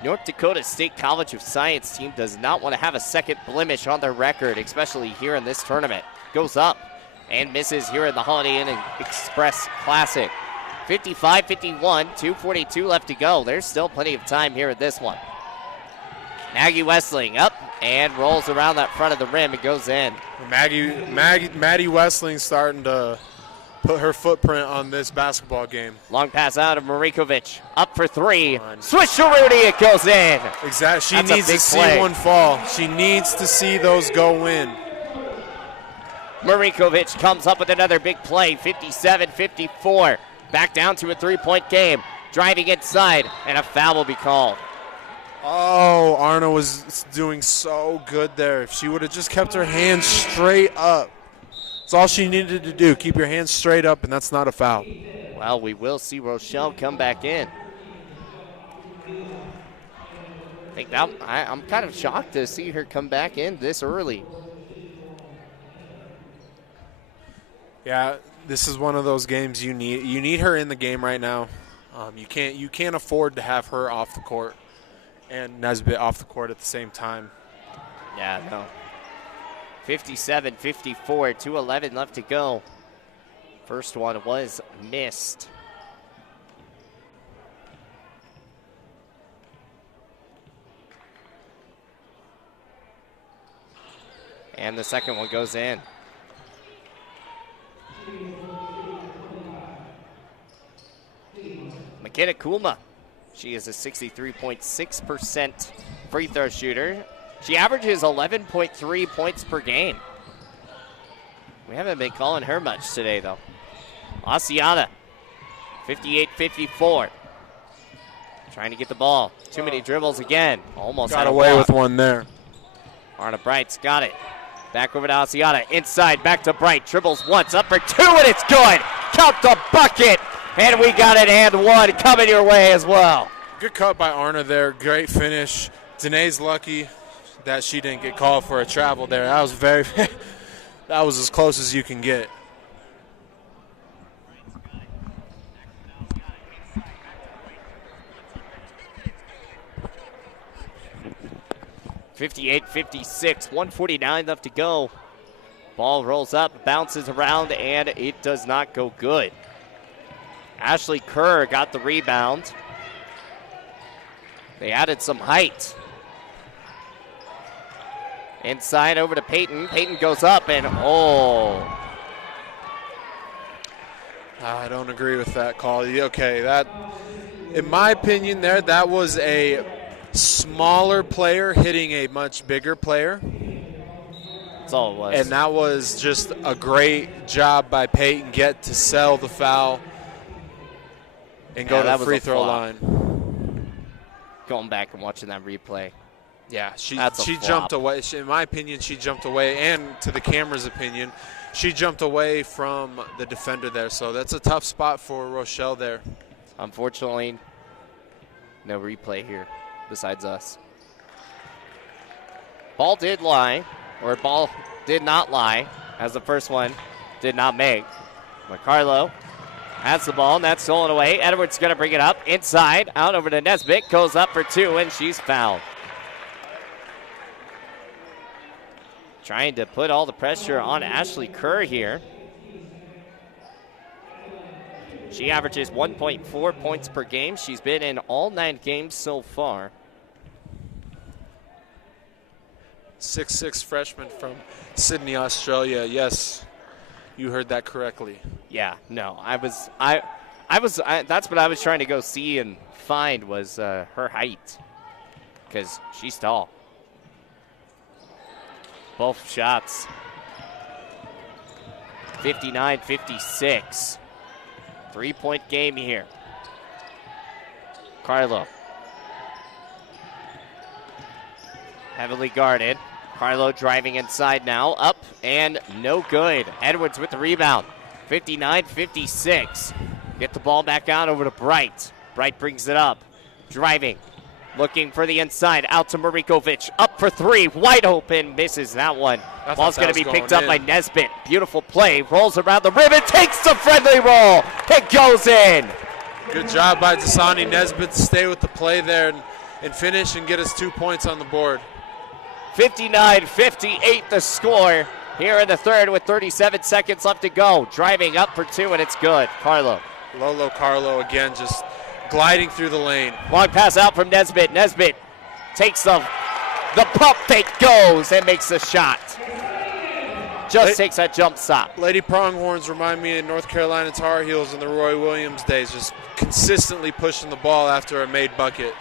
North Dakota State College of Science team does not want to have a second blemish on their record, especially here in this tournament. Goes up and misses here in the Holiday Inn Express Classic. 55-51, 2:42 left to go. There's still plenty of time here at this one. Maggie Westling up and rolls around that front of the rim. It goes in. Maddie Westling starting to put her footprint on this basketball game. Long pass out of Marikovic. Up for three. Swish to Rudy. It goes in. Exactly. She That's needs to see one fall. She needs to see those go in. Marikovic comes up with another big play. 57-54. Back down to a three-point game. Driving inside, and a foul will be called. Oh, Arna was doing so good there. If she would have just kept her hands straight up. That's all she needed to do. Keep your hands straight up, and that's not a foul. Well, we will see Rochelle come back in. I'm kind of shocked to see her come back in this early. Yeah, this is one of those games you need her in the game right now. You can't afford to have her off the court and Nesbitt off the court at the same time. Yeah, no. 57-54, 2:11 left to go. First one was missed. And the second one goes in. McKenna Kulma. She is a 63.6% free throw shooter. She averages 11.3 points per game. We haven't been calling her much today, though. Asiata, 58-54. Trying to get the ball. Too many dribbles again. Almost got away with one there. Arna Bright's got it. Back over to Asiata. Inside, back to Bright. Dribbles once, up for two, and it's good. Count the bucket. And we got it, and one coming your way as well. Good cut by Arna there. Great finish. Danae's lucky that she didn't get called for a travel there. That was that was as close as you can get. (58-56), 1:49 left to go. Ball rolls up, bounces around, and it does not go good. Ashley Kerr got the rebound. They added some height. Inside over to Peyton. Peyton goes up and I don't agree with that call. Okay, that, in my opinion there, that was a smaller player hitting a much bigger player. That's all it was. And that was just a great job by Peyton get to sell the foul and go to the free throw line. Going back and watching that replay. Yeah, she flop. jumped away. In my opinion, she jumped away, and to the camera's opinion, she jumped away from the defender there. So that's a tough spot for Rochelle there. Unfortunately, no replay here besides us. Ball did lie, or ball did not lie, as the first one did not make. McCarlo has the ball, and that's stolen away. Edwards going to bring it up inside, out over to Nesbitt, goes up for two, and she's fouled. Trying to put all the pressure on Ashley Kerr here. She averages 1.4 points per game. She's been in all 9 games so far. 6'6" freshman from Sydney, Australia. Yes, you heard that correctly. Yeah, no, that's what I was trying to go see and find was her height, because she's tall. Both shots. 59-56. 3-point game here. Carlo. Heavily guarded. Carlo driving inside now. Up and no good. Edwards with the rebound. 59-56. Get the ball back out over to Bright. Bright brings it up. Driving. Looking for the inside, out to Marinkovic, up for three, wide open, misses that one. Ball's going to be picked up by Nesbitt. Beautiful play, rolls around the rim, and takes the friendly roll. It goes in. Good job by Dasani Nesbitt to stay with the play there and finish and get us 2 points on the board. 59-58 the score here in the third with 37 seconds left to go. Driving up for two, and it's good. Carlo. Lolo Carlo again just gliding through the lane. Long pass out from Nesbitt. Nesbitt takes the pump fake, goes and makes the shot. Just takes that jump stop. Lady Pronghorns remind me of North Carolina Tar Heels in the Roy Williams days, just consistently pushing the ball after a made bucket.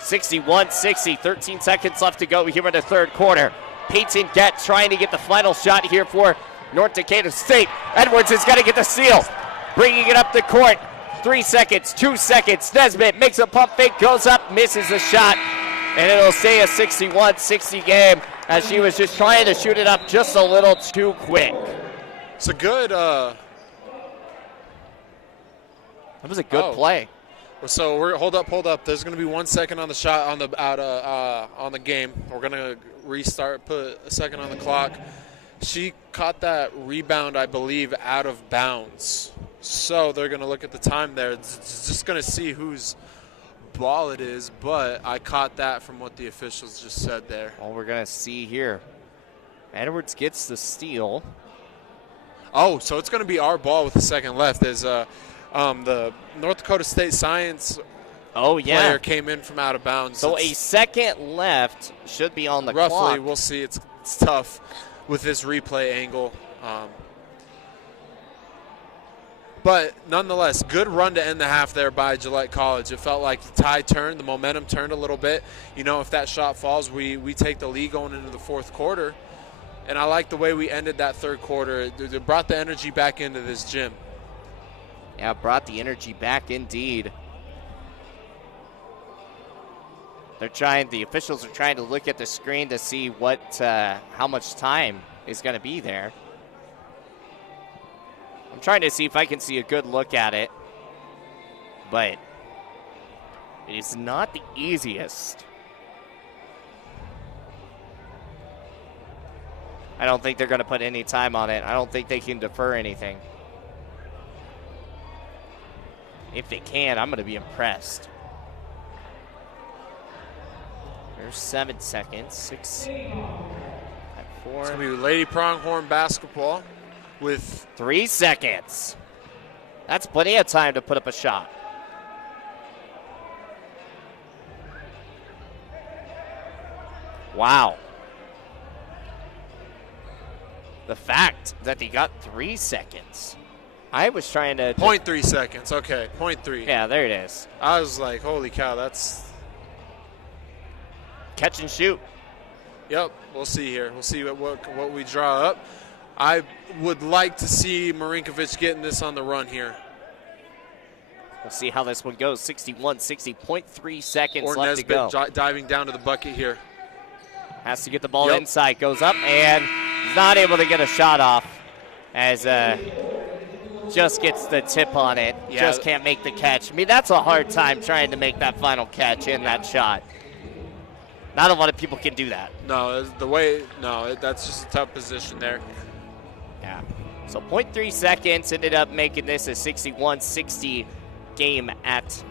61-60, 13 seconds left to go here in the third quarter. Peyton Gett trying to get the final shot here for North Dakota State. Edwards has got to get the steal. Bringing it up the court. 3 seconds, 2 seconds. Nesbitt makes a pump fake, goes up, misses the shot. And it'll stay a 61-60 game as she was just trying to shoot it up just a little too quick. It's a good... That was a good play. So we're hold up. There's going to be 1 second on the shot on the game. We're going to restart, put a second on the clock. She caught that rebound, I believe, out of bounds. So they're going to look at the time there. It's just going to see whose ball it is, but I caught that from what the officials just said there. Well, we're going to see here. Edwards gets the steal. Oh, so it's going to be our ball with a second left. There's the North Dakota State Science player came in from out of bounds. So a second left should be on the clock. Roughly, we'll see. It's tough with this replay angle. But nonetheless, good run to end the half there by Gillette College. It felt like the tide turned, the momentum turned a little bit. You know, if that shot falls, we take the lead going into the fourth quarter. And I like the way we ended that third quarter. It brought the energy back into this gym. Yeah, brought the energy back indeed. The officials are trying to look at the screen to see how much time is going to be there. I'm trying to see if I can see a good look at it, but it's not the easiest. I don't think they're going to put any time on it. I don't think they can defer anything. If they can, I'm going to be impressed. There's 7 seconds. 6, 5, 4. It's going to be Lady Pronghorn basketball with 3 seconds. That's plenty of time to put up a shot. Wow. The fact that they got 3 seconds. I was trying to... 0.3 seconds. Okay, 0.3. Yeah, there it is. I was like, holy cow, that's... Catch and shoot. Yep, we'll see here. We'll see what we draw up. I would like to see Marinkovic getting this on the run here. We'll see how this one goes. 61-60, 0.3 seconds or left Nesbitt to go. Diving down to the bucket here. Has to get the ball inside. Goes up and not able to get a shot off as just gets the tip on it. Yeah. Just can't make the catch. I mean, that's a hard time trying to make that final catch in that shot. Not a lot of people can do that. No, that's just a tough position there. Yeah. So 0.3 seconds ended up making this a 61-60 game at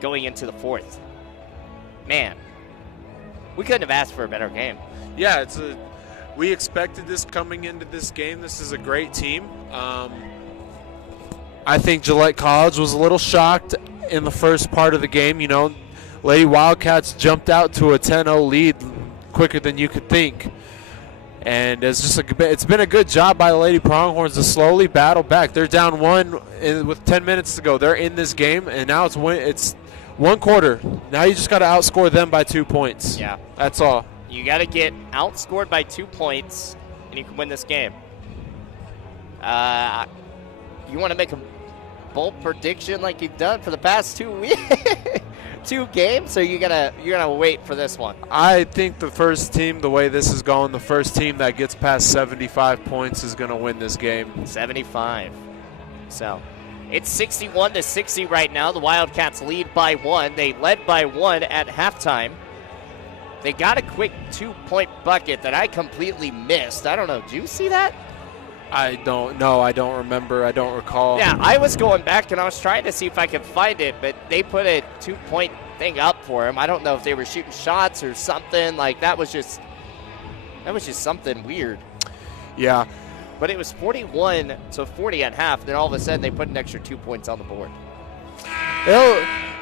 going into the fourth. Man, we couldn't have asked for a better game. Yeah, we expected this coming into this game. This is a great team. I think Gillette College was a little shocked in the first part of the game. You know, Lady Wildcats jumped out to a 10-0 lead quicker than you could think. And it's been a good job by the Lady Pronghorns to slowly battle back. They're down one with 10 minutes to go. They're in this game, and now it's one quarter. Now you just got to outscore them by 2 points. Yeah. That's all. You got to get outscored by 2 points, and you can win this game. You want to make a bold prediction like you've done for the past 2 weeks? 2 games, or you're gonna wait for this one? I think the first team, the way this is going, the first team that gets past 75 points is gonna win this game. 75. So It's 61-60 right now. The Wildcats lead by 1. They led by 1 at halftime. They got a quick 2-point bucket that I completely missed. I don't know. Did you see that? I don't know. I don't remember. I don't recall. Yeah, I was going back and I was trying to see if I could find it, but they put a 2-point thing up for him. I don't know if they were shooting shots or something. Like, that was just something weird. Yeah. But it was 41-40 at half. Then all of a sudden they put an extra 2 points on the board.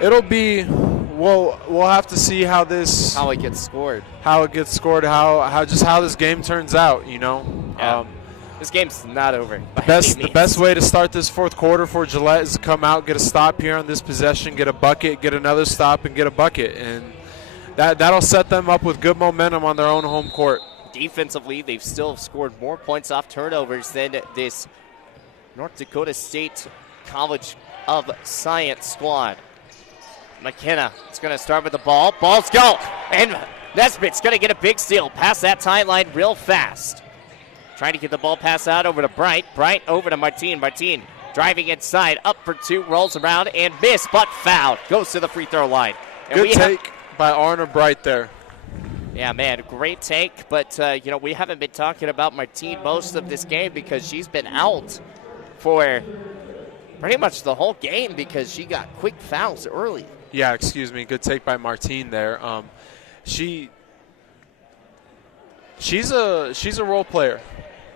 It'll be. We'll have to see how it gets scored. How this game turns out. You know. Yeah. This game's not over. The best way to start this fourth quarter for Gillette is to come out, get a stop here on this possession, get a bucket, get another stop, and get a bucket, and that'll set them up with good momentum on their own home court. Defensively, they've still scored more points off turnovers than this North Dakota State College of Science squad. McKenna is going to start with the ball. Ball's go, and Nesbitt's going to get a big steal. Past that timeline real fast. Trying to get the ball pass out over to Bright. Bright over to Martine. Martine driving inside, up for 2, rolls around and miss, but fouled. Goes to the free throw line. And good take by Arna Bright there. Yeah, man, great take. But, we haven't been talking about Martine most of this game because she's been out for pretty much the whole game because she got quick fouls early. Yeah, excuse me. Good take by Martine there. She's a role player.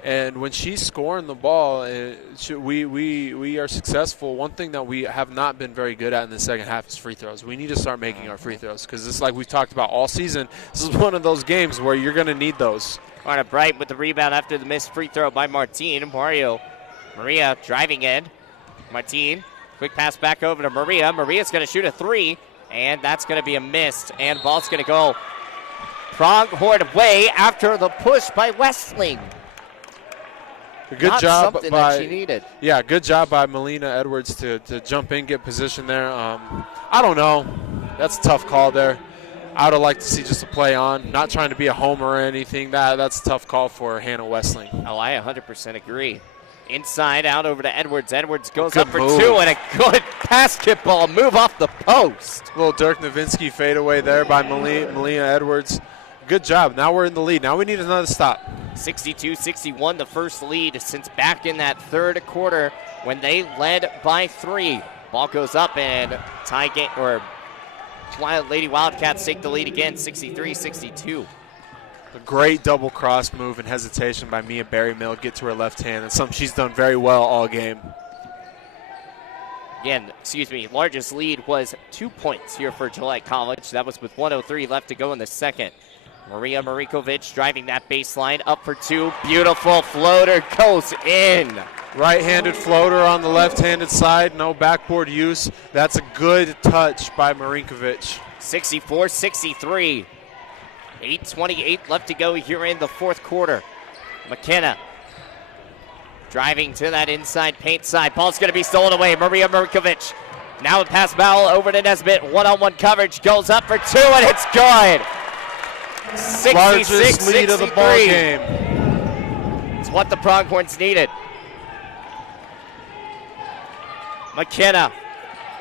And when she's scoring the ball, we are successful. One thing that we have not been very good at in the second half is free throws. We need to start making our free throws because it's like we've talked about all season. This is one of those games where you're going to need those. Arna Bright with the rebound after the missed free throw by Martine. Maria driving in. Martine, quick pass back over to Maria. Maria's going to shoot a 3, and that's going to be a miss. And ball's going to go Pronghorn way after the push by Westling. Good job something by that she needed. Yeah, good job by Melina Edwards to jump in, get position there. I don't know. That's a tough call there. I would have liked to see just a play on. Not trying to be a homer or anything. That's a tough call for Hannah Westling. Oh, I 100% agree. Inside, out over to Edwards. Edwards goes Good up for move. 2 and a good basketball move off the post. A little Dirk Nowitzki fadeaway there by Melina Edwards. Good job. Now we're in the lead. Now we need another stop. 62-61, the first lead since back in that third quarter when they led by 3. Ball goes up and tie game, or Lady Wildcats take the lead again, 63-62. A great double cross move and hesitation by Mia Berrymill. Get to her left hand. That's something she's done very well all game. Again, largest lead was 2 points here for Gillette College. That was with 1:03 left to go in the second. Maria Marikovic driving that baseline, up for 2. Beautiful floater goes in. Right-handed floater on the left-handed side. No backboard use. That's a good touch by Marinkovic. 64-63. 8:28 left to go here in the fourth quarter. McKenna driving to that inside paint side. Ball's going to be stolen away. Maria Marikovic. Now a pass foul over to Nesbitt. One-on-one coverage goes up for 2, and it's good. 66-63. Largest lead of the ball game. It's what the Pronghorns needed. McKenna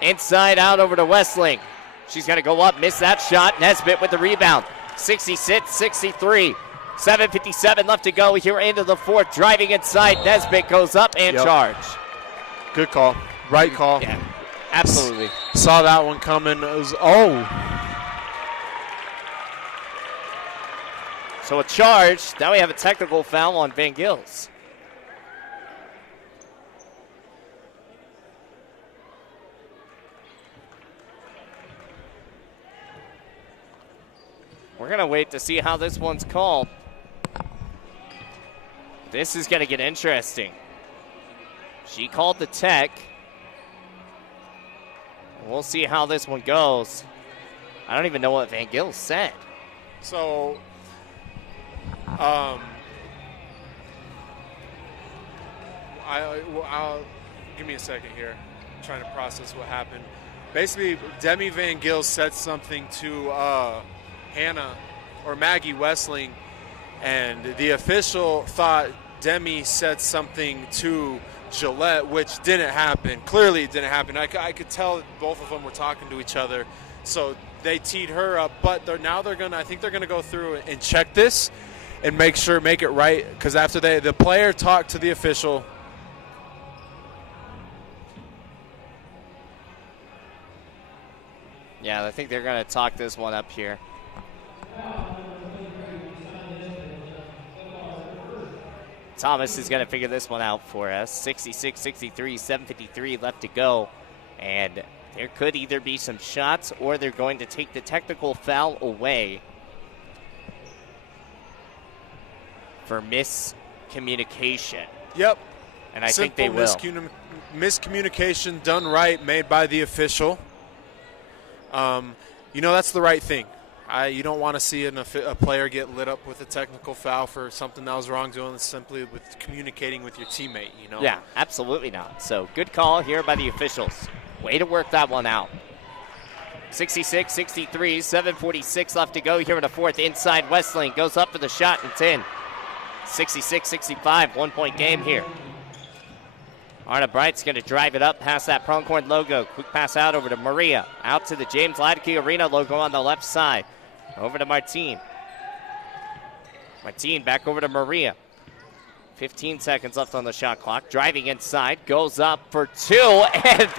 inside out over to Westling. She's going to go up, miss that shot. Nesbitt with the rebound. 66-63. 7:57 left to go here into the fourth. Driving inside, Nesbitt goes up and charge. Good call. Right call. Yeah, absolutely. Saw that one coming. It was, So a charge. Now we have a technical foul on Van Gils. We're going to wait to see how this one's called. This is going to get interesting. She called the tech. We'll see how this one goes. I don't even know what Van Gils said. So, give me a second here. I'm trying to process what happened. Basically, Demi Van Gils said something to Hannah or Maggie Westling, and the official thought Demi said something to Gillette, which didn't happen. Clearly it didn't happen. I could tell both of them were talking to each other. So they teed her up, but I think they're gonna go through and check this and make it right, because after the player talked to the official. Yeah, I think they're gonna talk this one up here. Thomas is going to figure this one out for us. 66-63, 7:53 left to go. And there could either be some shots or they're going to take the technical foul away for miscommunication. Yep. And I think they will. Miscommunication done right, made by the official. That's the right thing. You don't want to see a player get lit up with a technical foul for something that was wrong, doing simply with communicating with your teammate, Yeah, absolutely not. So good call here by the officials. Way to work that one out. 66-63, 7:46 left to go here in the fourth. Inside Westling goes up for the shot and it's in. 66-65, 1 point game here. Arna Bright's going to drive it up past that Pronghorn logo. Quick pass out over to Maria. Out to the James Ladke Arena logo on the left side. Over to Martine. Martine back over to Maria. 15 seconds left on the shot clock. Driving inside. Goes up for two. And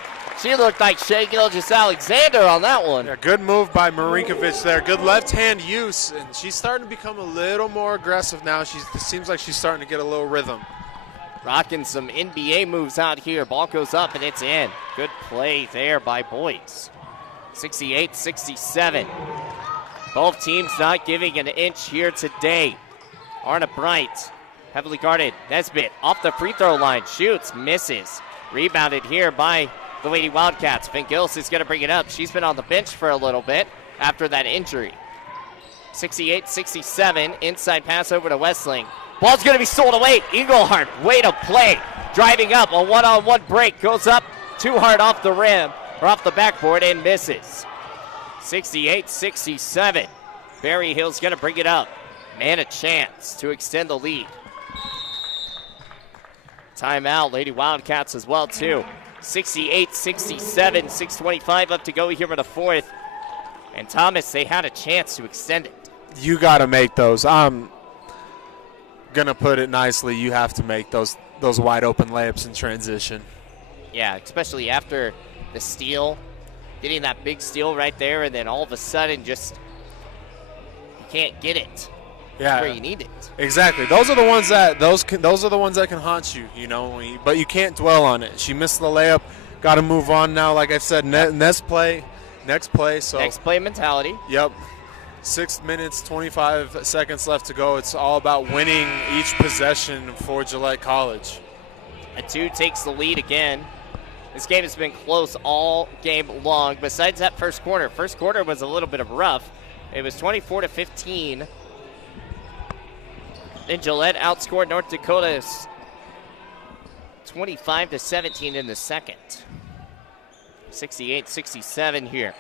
she looked like Shea Gilgis-Alexander on that one. Yeah, good move by Marinkovic there. Good left-hand use. And she's starting to become a little more aggressive now. It seems like she's starting to get a little rhythm. Rocking some NBA moves out here. Ball goes up and it's in. Good play there by Boyce. 68-67. Both teams not giving an inch here today. Arna Bright, heavily guarded. Nesbitt off the free throw line. Shoots, misses. Rebounded here by the Lady Wildcats. Van Gils is going to bring it up. She's been on the bench for a little bit after that injury. 68-67. Inside pass over to Westling. Ball's going to be stolen away. Engelhardt, way to play. Driving up, a one-on-one break. Goes up too hard off the rim, or off the backboard, and misses. 68-67. Berry Hill's going to bring it up. Man, a chance to extend the lead. Timeout, Lady Wildcats as well, too. 68-67, 6:25 left to go here in the fourth. And Thomas, they had a chance to extend it. You got to make those. I'm going to put it nicely. You have to make those wide open layups in transition. Yeah, especially after the steal. Getting that big steal right there, and then all of a sudden just you can't get it where you need it. Exactly. Those are the ones that those are the ones that can haunt you, but you can't dwell on it. She missed the layup. Got to move on now. Like I said, next play. So next play mentality. Yep. 6 minutes, 25 seconds left to go. It's all about winning each possession for Gillette College. A 2 takes the lead again. This game has been close all game long. Besides that first quarter was a little bit of rough. It was 24-15. Then Gillette outscored North Dakota 25-17 in the second. 68-67 here.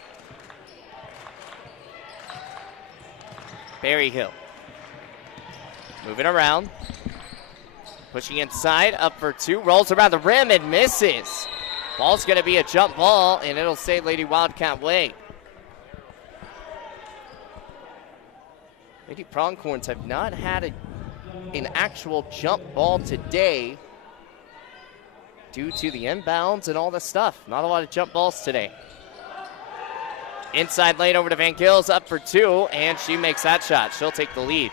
Berryhill moving around, pushing inside, up for two, rolls around the rim and misses. Ball's going to be a jump ball, and it'll stay Lady Wildcat way. Lady Pronghorns have not had an actual jump ball today due to the inbounds and all this stuff. Not a lot of jump balls today. Inside lane over to Van Gils, up for two, and she makes that shot. She'll take the lead.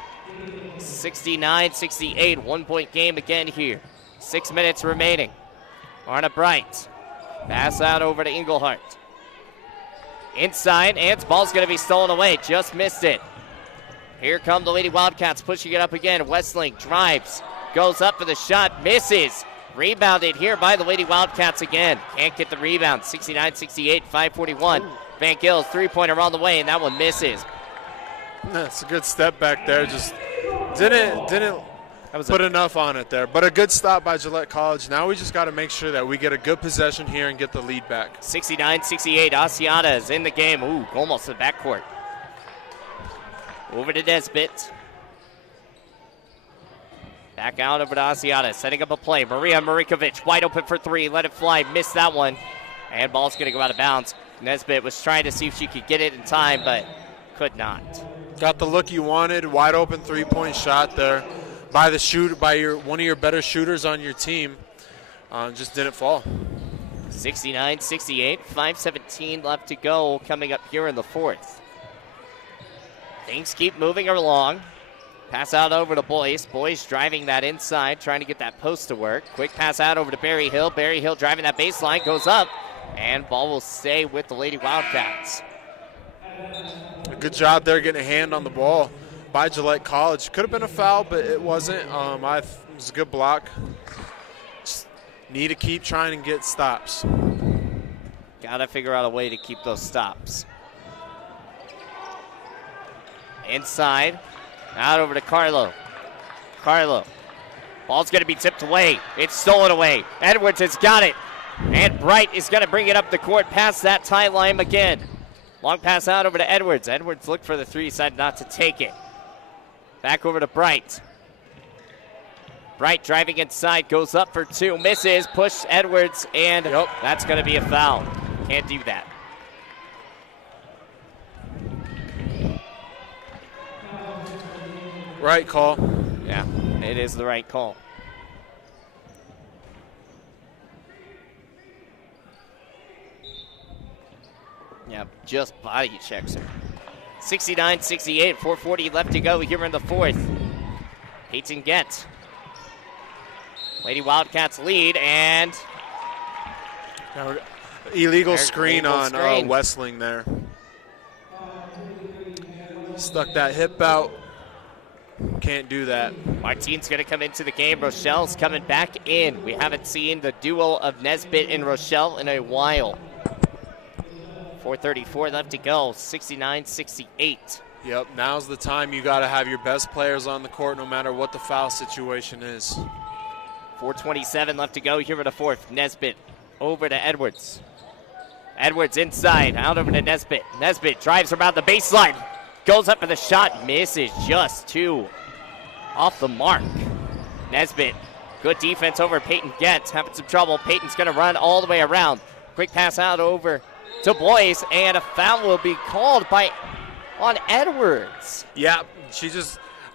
69-68, 1 point game again here. 6 minutes remaining. Arna Bright. Pass out over to Engelhardt. Inside, and ball's going to be stolen away. Just missed it. Here come the Lady Wildcats pushing it up again. Westling drives, goes up for the shot, misses. Rebounded here by the Lady Wildcats again. Can't get the rebound. 69-68, 5:41. Van Gils, three-pointer on the way, and that one misses. That's a good step back there. Just didn't put enough on it there. But a good stop by Gillette College. Now we just got to make sure that we get a good possession here and get the lead back. 69-68, Asiata is in the game. Ooh, almost to the backcourt. Over to Nesbitt. Back out over to Asiata, setting up a play. Maria Marikovic, wide open for three. Let it fly, missed that one. And ball's going to go out of bounds. Nesbitt was trying to see if she could get it in time, but could not. Got the look you wanted, wide open three-point shot there by one of your better shooters on your team. Just didn't fall. 69-68, 5:17 left to go coming up here in the fourth. Things keep moving along. Pass out over to Boyce. Boyce driving that inside, trying to get that post to work. Quick pass out over to Berry Hill. Berry Hill driving that baseline, goes up, and ball will stay with the Lady Wildcats. A good job there getting a hand on the ball by Gillette College. Could have been a foul, but it wasn't. It was a good block. Just need to keep trying to get stops. Got to figure out a way to keep those stops. Inside. Out over to Carlo. Carlo. Ball's going to be tipped away. It's stolen away. Edwards has got it. And Bright is going to bring it up the court past that tie line again. Long pass out over to Edwards. Edwards looked for the three, decided not to take it. Back over to Bright. Bright driving inside, goes up for two, misses, push Edwards, and that's going to be a foul. Can't do that. Right call. Yeah, it is the right call. Yeah, just body checks her. 69-68, 4:40 left to go here in the fourth. Peyton Gett. Lady Wildcats lead, and illegal screen on Westling there. Stuck that hip out. Can't do that. Martine's going to come into the game. Rochelle's coming back in. We haven't seen the duo of Nesbitt and Rochelle in a while. 4:34 left to go, 69-68. Yep, now's the time you got to have your best players on the court no matter what the foul situation is. 4:27 left to go here in the fourth. Nesbitt over to Edwards. Edwards inside, out over to Nesbitt. Nesbitt drives around the baseline. Goes up for the shot, misses just two off the mark. Nesbitt, good defense over Peyton Gett, having some trouble. Peyton's going to run all the way around. Quick pass out over to Boyce, and a foul will be called on Edwards. Yeah,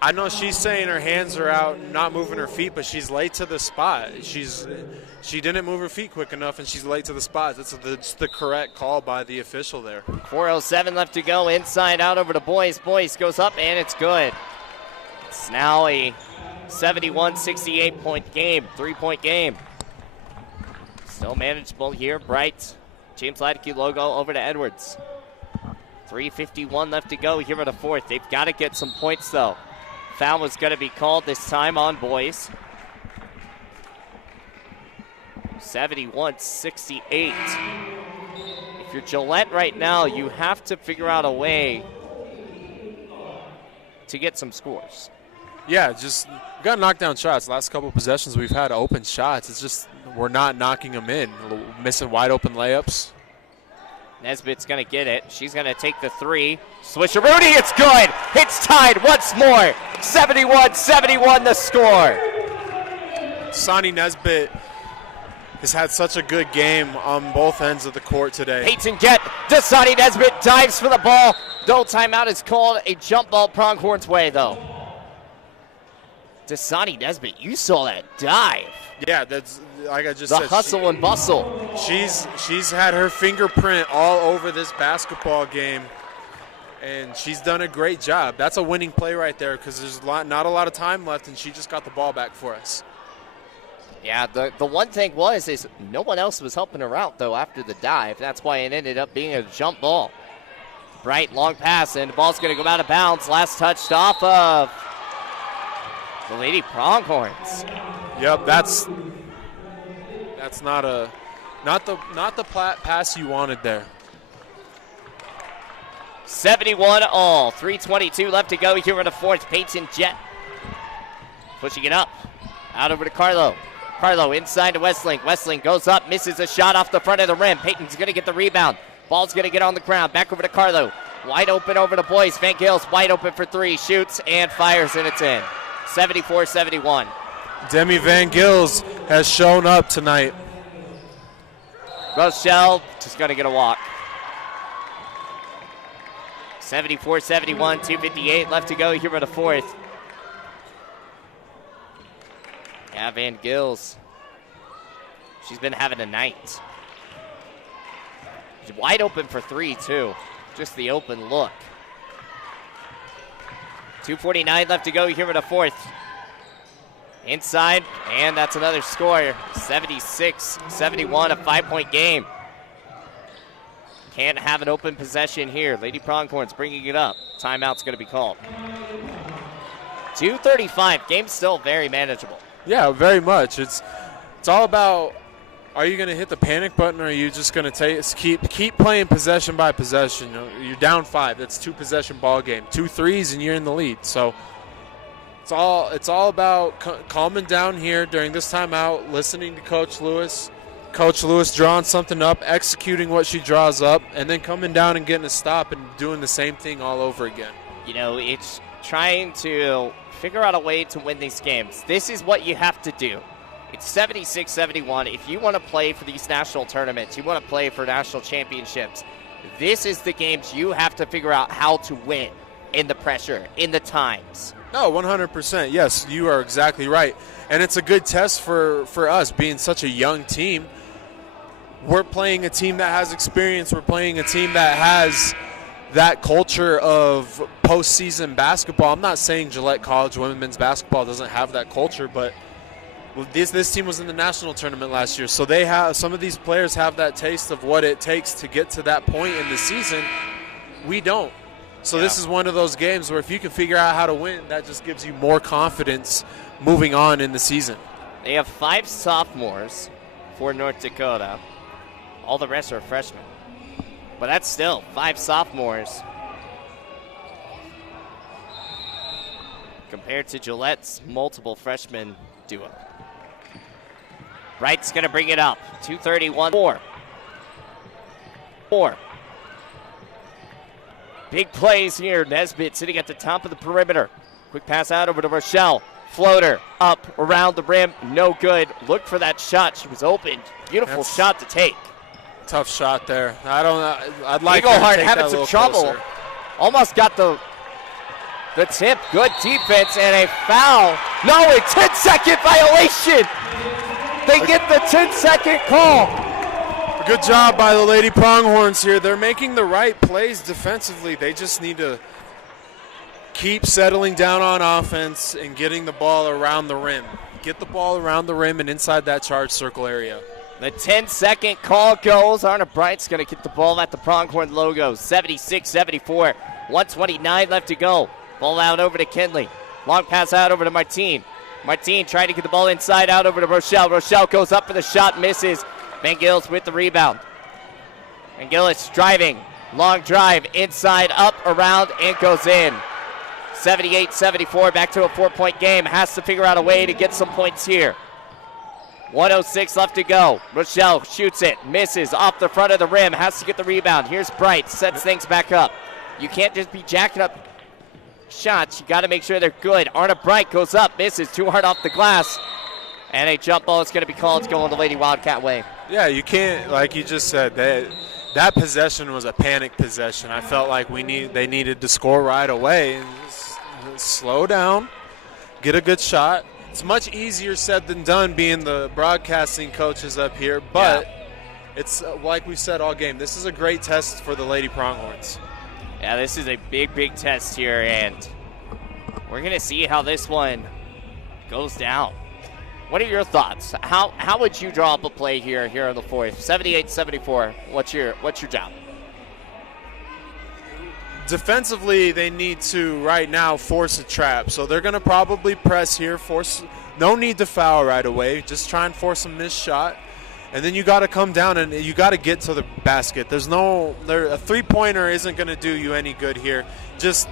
I know she's saying her hands are out, not moving her feet, but she's late to the spot. She didn't move her feet quick enough, and she's late to the spot. That's the correct call by the official there. 4:07 left to go. Inside out over to Boyce. Boyce goes up, and it's good. It's now a 71-68 point game, 3-point game. Still manageable here. Bright, James Ladeke logo over to Edwards. 3:51 left to go here in the fourth. They've got to get some points, though. Foul was going to be called this time on Boyce. 71-68. If you're Gillette right now, you have to figure out a way to get some scores. Yeah, just got to knock down shots. Last couple of possessions we've had open shots. It's just we're not knocking them in. Missing wide open layups. Nesbitt's going to get it. She's going to take the three. Swisheroonie, it's good. It's tied once more. 71-71 the score. Sonny Nesbitt has had such a good game on both ends of the court today. Peyton Gett, Dasani Nesbitt dives for the ball. No timeout is called. A jump ball Pronghorn's way, though. Dasani Nesbitt, you saw that dive. Yeah, that's like I just said. The hustle and bustle. She's had her fingerprint all over this basketball game, and she's done a great job. That's a winning play right there because there's not a lot of time left, and she just got the ball back for us. Yeah, the one thing is no one else was helping her out, though, after the dive. That's why it ended up being a jump ball. Bright, long pass, and the ball's going to go out of bounds. Last touched off of the Lady Pronghorns. Yep, that's not the pass you wanted there. 71 all. 3:22 left to go here in the fourth. Peyton Gett pushing it up. Out over to Carlo. Carlo inside to Westling. Westling goes up, misses a shot off the front of the rim. Peyton's going to get the rebound. Ball's going to get on the ground. Back over to Carlo. Wide open over to Boyce. Van Gale's wide open for three. Shoots and fires, and it's in. 74-71. Demi Van Gils has shown up tonight. Rochelle just going to get a walk. 74-71, 2:58 left to go here in the fourth. Yeah, Van Gils. She's been having a night. She's wide open for three, too. Just the open look. 2:49 left to go here in the fourth. Inside, and that's another score. 76-71, a 5-point game. Can't have an open possession here. Lady Pronghorns bringing it up. Timeout's going to be called. 2:35. Game's still very manageable. Yeah, very much. It's all about, are you going to hit the panic button, or are you just going to keep playing possession by possession? You're down 5. That's 2-possession ball game. 2 threes and you're in the lead. So it's all about calming down here during this timeout, listening to Coach Lewis. Coach Lewis drawing something up, executing what she draws up, and then coming down and getting a stop and doing the same thing all over again. You know, it's trying to figure out a way to win these games. This is what you have to do. It's 76-71. If you want to play for these national tournaments, you want to play for national championships, this is the games you have to figure out how to win in the pressure, in the times. No, 100%. Yes, you are exactly right. And it's a good test for us, being such a young team. We're playing a team that has experience. We're playing a team that has that culture of postseason basketball. I'm not saying Gillette College women's basketball doesn't have that culture, but this team was in the national tournament last year, so they have, some of these players have that taste of what it takes to get to that point in the season. We don't. So This is one of those games where if you can figure out how to win, that just gives you more confidence moving on in the season. They have 5 sophomores for North Dakota. All the rest are freshmen. But that's still 5 sophomores compared to Gillette's multiple freshman duo. Wright's going to bring it up. 2:31. 4. Big plays here. Nesbitt sitting at the top of the perimeter. Quick pass out over to Rochelle. Floater up around the rim. No good. Look for that shot. She was open. Beautiful shot to take. Tough shot there. I'd like Eagleheart to take having that some a trouble. closer. Almost got the tip. Good defense and a foul. No, a 10-second violation. They get the 10-second call. Good job by the Lady Pronghorns here. They're making the right plays defensively. They just need to keep settling down on offense and getting the ball around the rim. Get the ball around the rim and inside that charge circle area. The 10-second call goes. Arna Bright's going to get the ball at the Pronghorn logo. 76-74. 1:29 left to go. Ball out over to Kinley. Long pass out over to Martine. Martine trying to get the ball inside out over to Rochelle. Rochelle goes up for the shot, misses. Van Gils with the rebound. Van Gils driving. Long drive inside, up, around, and goes in. 78-74, back to a 4-point game. Has to figure out a way to get some points here. 1:06 left to go. Rochelle shoots it, misses off the front of the rim, has to get the rebound. Here's Bright, sets things back up. You can't just be jacking up shots. You got to make sure they're good. Arna Bright goes up, misses, too hard off the glass. And a jump ball is going to be called. It's going the Lady Wildcat way. Yeah, you can't, like you just said, that possession was a panic possession. I felt like they needed to score right away. And just slow down, get a good shot. It's much easier said than done being the broadcasting coaches up here, but it's like we said all game. This is a great test for the Lady Pronghorns. Yeah, this is a big, big test here, and we're going to see how this one goes down. What are your thoughts? How would you draw up a play here in the fourth? 78-74. What's your job? Defensively, they need to right now force a trap. So they're going to probably press here, no need to foul right away. Just try and force a missed shot. And then you got to come down and you got to get to the basket. A three-pointer isn't going to do you any good here. Just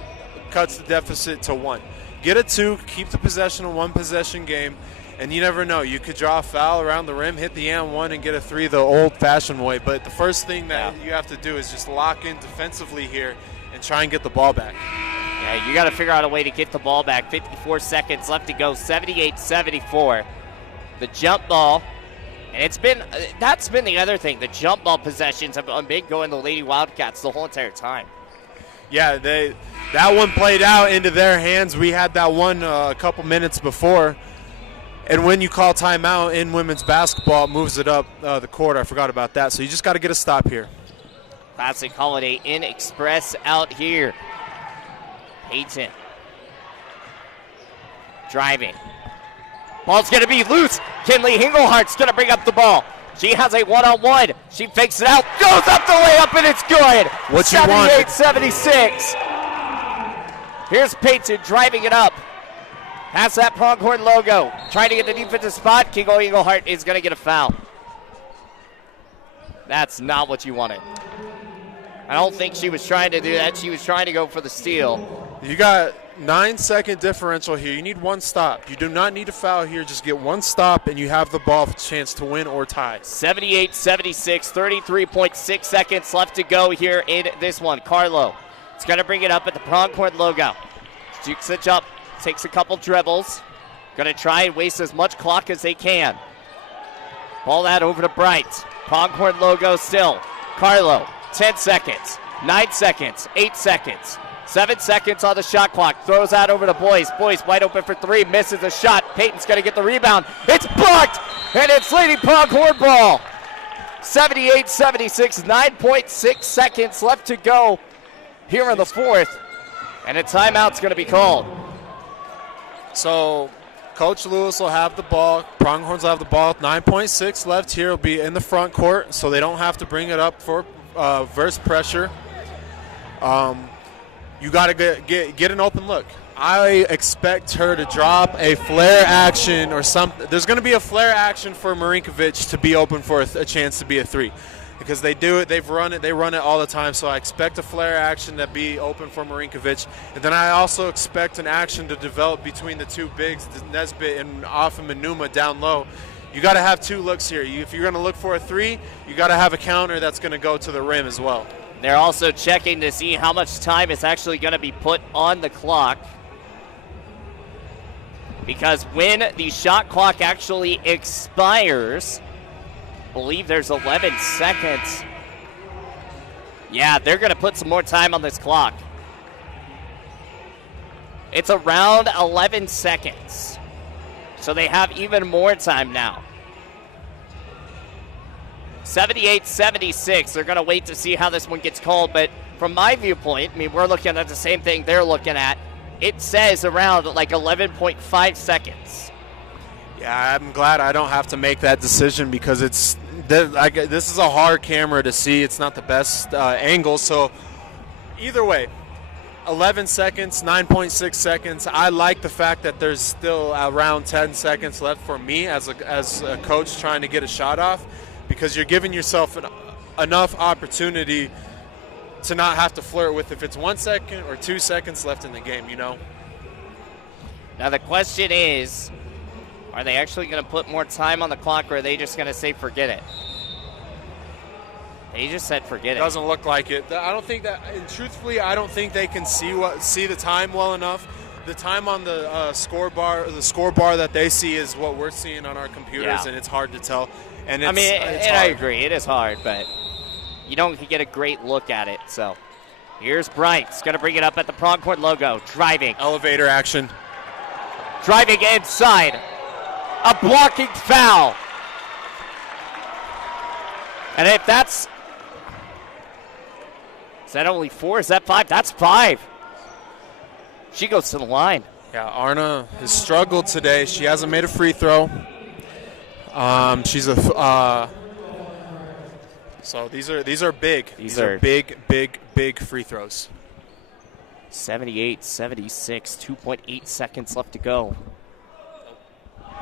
cuts the deficit to 1. Get a 2, keep the possession, a 1-possession game. And you never know. You could draw a foul around the rim, hit the and 1, and get a 3 the old-fashioned way. But the first thing that you have to do is just lock in defensively here and try and get the ball back. Yeah, you got to figure out a way to get the ball back. 54 seconds left to go, 78-74. The jump ball, and that's been the other thing. The jump ball possessions have been going to Lady Wildcats the whole entire time. Yeah, that one played out into their hands. We had that one a couple minutes before. And when you call timeout in women's basketball, it moves it up the court. I forgot about that. So you just got to get a stop here. Classic Holiday Inn Express out here. Peyton driving. Ball's going to be loose. Kinley Hinglehart's going to bring up the ball. She has a one-on-one. She fakes it out, goes up the layup, and it's good. What you want? 78-76. Here's Peyton driving it up. Past that pronghorn logo. Trying to get the defensive spot. Kingo Englehart is going to get a foul. That's not what you wanted. I don't think she was trying to do that. She was trying to go for the steal. You got 9-second differential here. You need one stop. You do not need a foul here. Just get one stop, and you have the ball for a chance to win or tie. 78-76, 33.6 seconds left to go here in this one. Carlo is going to bring it up at the pronghorn logo. Jukes it up, takes a couple dribbles. Going to try and waste as much clock as they can. Ball that over to Bright. Pronghorn logo still. Carlo, 10 seconds, 9 seconds, 8 seconds. 7 seconds on the shot clock. Throws out over to Boyce. Boyce wide open for three. Misses the shot. Peyton's going to get the rebound. It's blocked, and it's Lady Pronghorn ball. 78-76, 9.6 seconds left to go here in the fourth. And a timeout's going to be called. So Coach Lewis will have the ball. Pronghorns will have the ball. 9.6 left here. Will be in the front court, so they don't have to bring it up for verse pressure. You got to get an open look. I expect her to drop a flare action or something. There's going to be a flare action for Marinkovic to be open for a chance to be a three, because they do it. They run it all the time. So I expect a flare action to be open for Marinkovic, and then I also expect an action to develop between the two bigs, Nesbitt and Offam and Numa down low. You got to have two looks here. If you're going to look for a three, you got to have a counter that's going to go to the rim as well. They're also checking to see how much time is actually going to be put on the clock, because when the shot clock actually expires, I believe there's 11 seconds. Yeah, they're going to put some more time on this clock. It's around 11 seconds, so they have even more time now. 78-76. They're going to wait to see how this one gets called. But from my viewpoint, I mean, we're looking at the same thing they're looking at. It says around like 11.5 seconds. Yeah, I'm glad I don't have to make that decision, because this is a hard camera to see. It's not the best angle. So either way, 11 seconds, 9.6 seconds. I like the fact that there's still around 10 seconds left for me as a coach trying to get a shot off, because you're giving yourself enough opportunity to not have to flirt with if it's 1 second or 2 seconds left in the game, you know? Now the question is, are they actually going to put more time on the clock, or are they just going to say forget it? They just said forget it. Doesn't look like it. I don't think that, and truthfully, I don't think they can see the time well enough. The time on the score bar that they see is what we're seeing on our computers, and it's hard to tell. And I agree, it is hard, but you don't get a great look at it. So here's Bright's going to bring it up at the pronghorn logo, driving. Elevator action. Driving inside. A blocking foul. And if that's, is that only 4? Is that 5? That's 5. She goes to the line. Yeah, Arna has struggled today. She hasn't made a free throw. So these are big. These are big free throws. 78-76, 2.8 seconds left to go.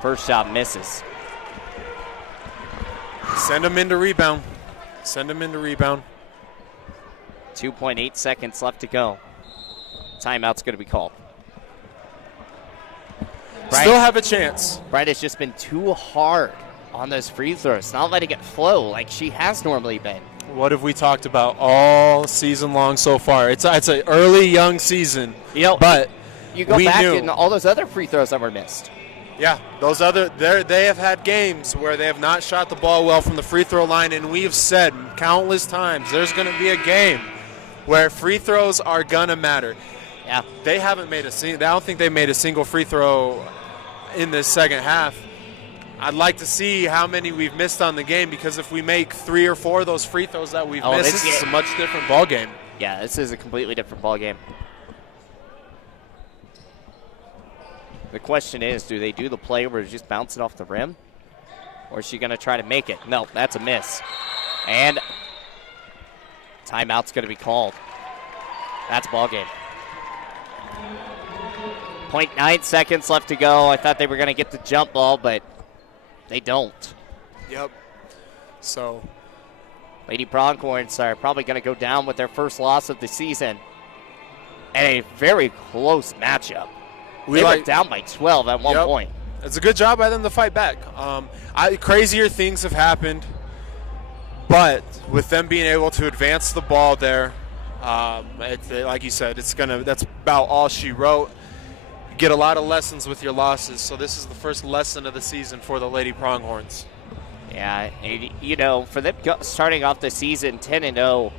First shot misses. Send them into rebound. 2.8 seconds left to go. Timeout's going to be called. Still have a chance. Bright has just been too hard on those free throws, not letting it flow like she has normally been. what have we talked about all season long so far? It's an early, young season, but you go back and all those other free throws that were missed. Yeah, they have had games where they have not shot the ball well from the free throw line, and we've said countless times there's going to be a game where free throws are going to matter. Yeah. They haven't made I don't think they made a single free throw in this second half. I'd like to see how many we've missed on the game, because if we make 3 or 4 of those free throws that we've missed, this is a much different ball game. Yeah, this is a completely different ball game. The question is, do they do the play where it's just bounce it off the rim? Or is she going to try to make it? No, that's a miss. And timeout's going to be called. That's ball game. 0.9 seconds left to go. I thought they were going to get the jump ball, but they don't. Yep. So Lady Pronghorns are probably going to go down with their first loss of the season. And a very close matchup. They were down by 12 at one point. It's a good job by them to fight back. Crazier things have happened, but with them being able to advance the ball there, like you said, that's about all she wrote. You get a lot of lessons with your losses, so this is the first lesson of the season for the Lady Pronghorns. Yeah, and, for them starting off the season 10-0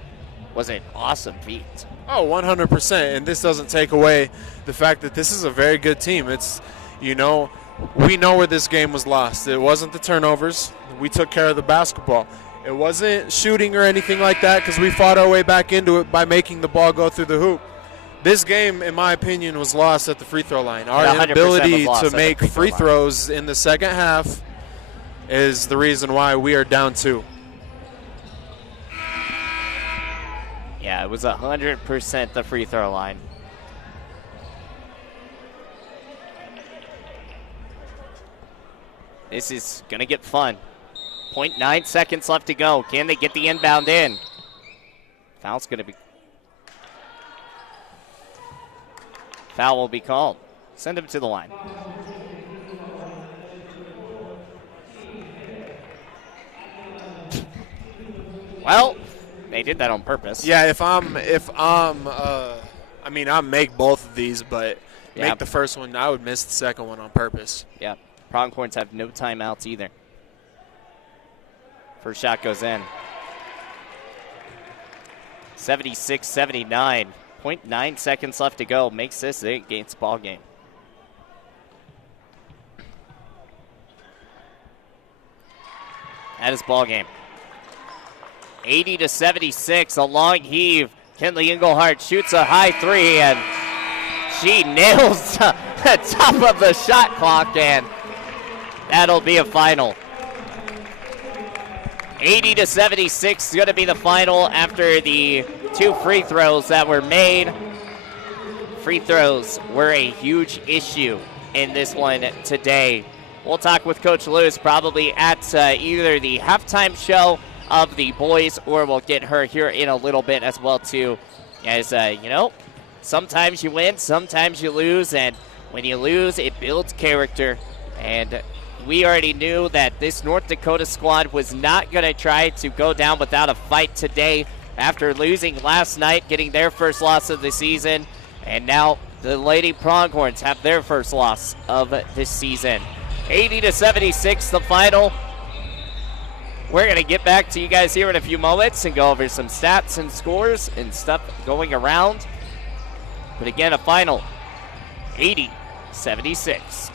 was an awesome feat. Oh, 100%, and this doesn't take away the fact that this is a very good team. It's, we know where this game was lost. It wasn't the turnovers. We took care of the basketball. It wasn't shooting or anything like that, because we fought our way back into it by making the ball go through the hoop. This game, in my opinion, was lost at the free throw line. Our inability to make free throws in the second half is the reason why we are down 2. Yeah, it was 100% the free throw line. This is going to get fun. 0.9 seconds left to go. Can they get the inbound in? Foul will be called. Send him to the line. Well, they did that on purpose. Yeah, I make both of these, but make the first one, I would miss the second one on purpose. Yeah, Pronghorns have no timeouts either. First shot goes in. 76-79. 0.9 seconds left to go. Makes this a Gates ball game. That is ball game. 80-76, a long heave. Kinley Engelhardt shoots a high 3, and she nails the top of the shot clock, and that'll be a final. 80-76 is going to be the final after the 2 free throws that were made. Free throws were a huge issue in this one today. We'll talk with Coach Lewis probably at either the halftime show of the boys, or we'll get her here in a little bit as well too. As sometimes you win, sometimes you lose, and when you lose, it builds character. And we already knew that this North Dakota squad was not going to try to go down without a fight today after losing last night, getting their first loss of the season. And now the Lady Pronghorns have their first loss of this season. 80-76, the final. We're going to get back to you guys here in a few moments and go over some stats and scores and stuff going around. But again, a final 80-76.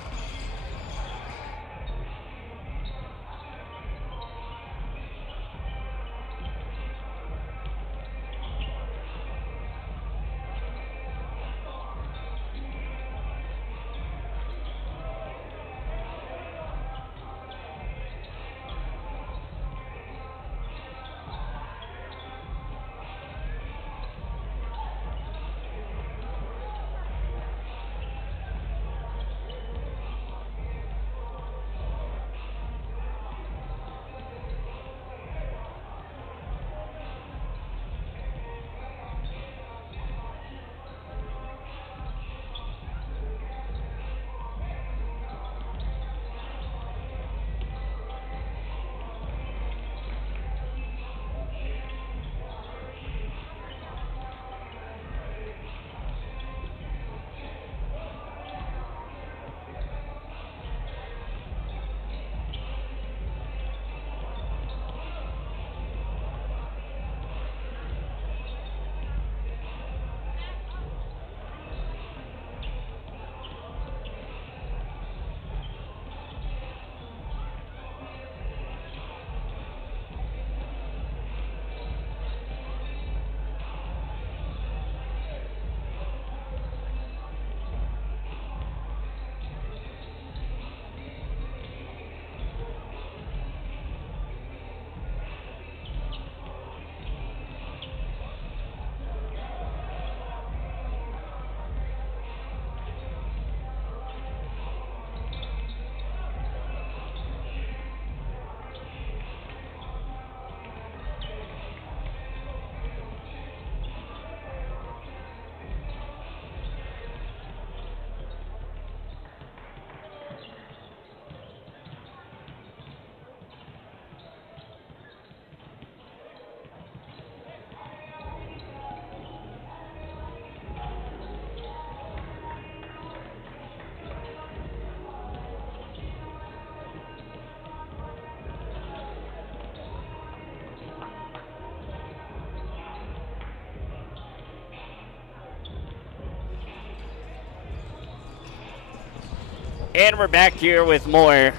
And we're back here with more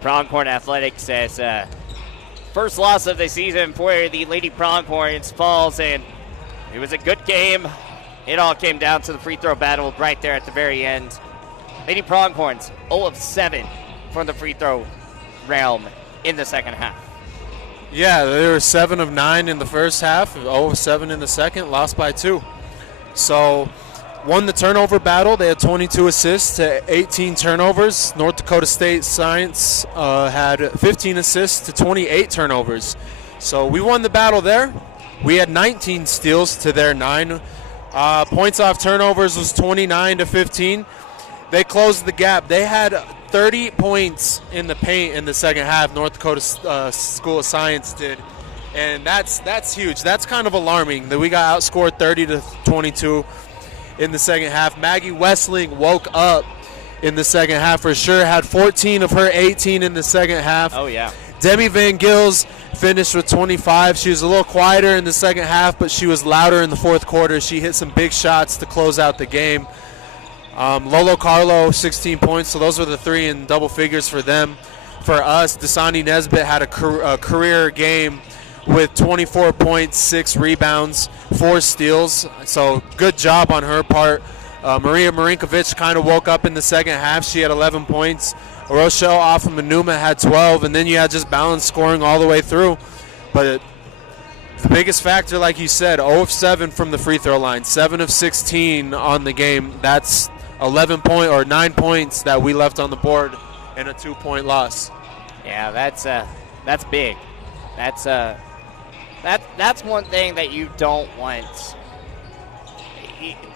Pronghorn Athletics as first loss of the season for the Lady Pronghorns falls, and it was a good game. It all came down to the free throw battle right there at the very end. Lady Pronghorns 0 of 7 from the free throw realm in the second half. Yeah, they were 7 of 9 in the first half, 0 of 7 in the second, lost by 2. So won the turnover battle. They had 22 assists to 18 turnovers. North Dakota State Science had 15 assists to 28 turnovers. So we won the battle there. We had 19 steals to their 9. Points off turnovers was 29 to 15. They closed the gap. They had 30 points in the paint in the second half. North Dakota School of Science did. And that's huge. That's kind of alarming that we got outscored 30 to 22 in the second half. Maggie Westling woke up in the second half for sure. Had 14 of her 18 in the second half. Oh, yeah. Demi Van Gils finished with 25. She was a little quieter in the second half, but she was louder in the fourth quarter. She hit some big shots to close out the game. Lolo Carlo, 16 points. So those were the 3 in double figures for them. For us, Dasani Nesbitt had a career game with 24 points, 6 rebounds, 4 steals. So good job on her part. Maria Marinkovic kind of woke up in the second half. She had 11 points. Rochelle off of Manuma had 12, and then you had just balanced scoring all the way through. But the biggest factor, like you said, 0 of 7 from the free throw line, 7 of 16 on the game. That's 9 points that we left on the board in a 2-point loss. Yeah, that's big. That's one thing that you don't want.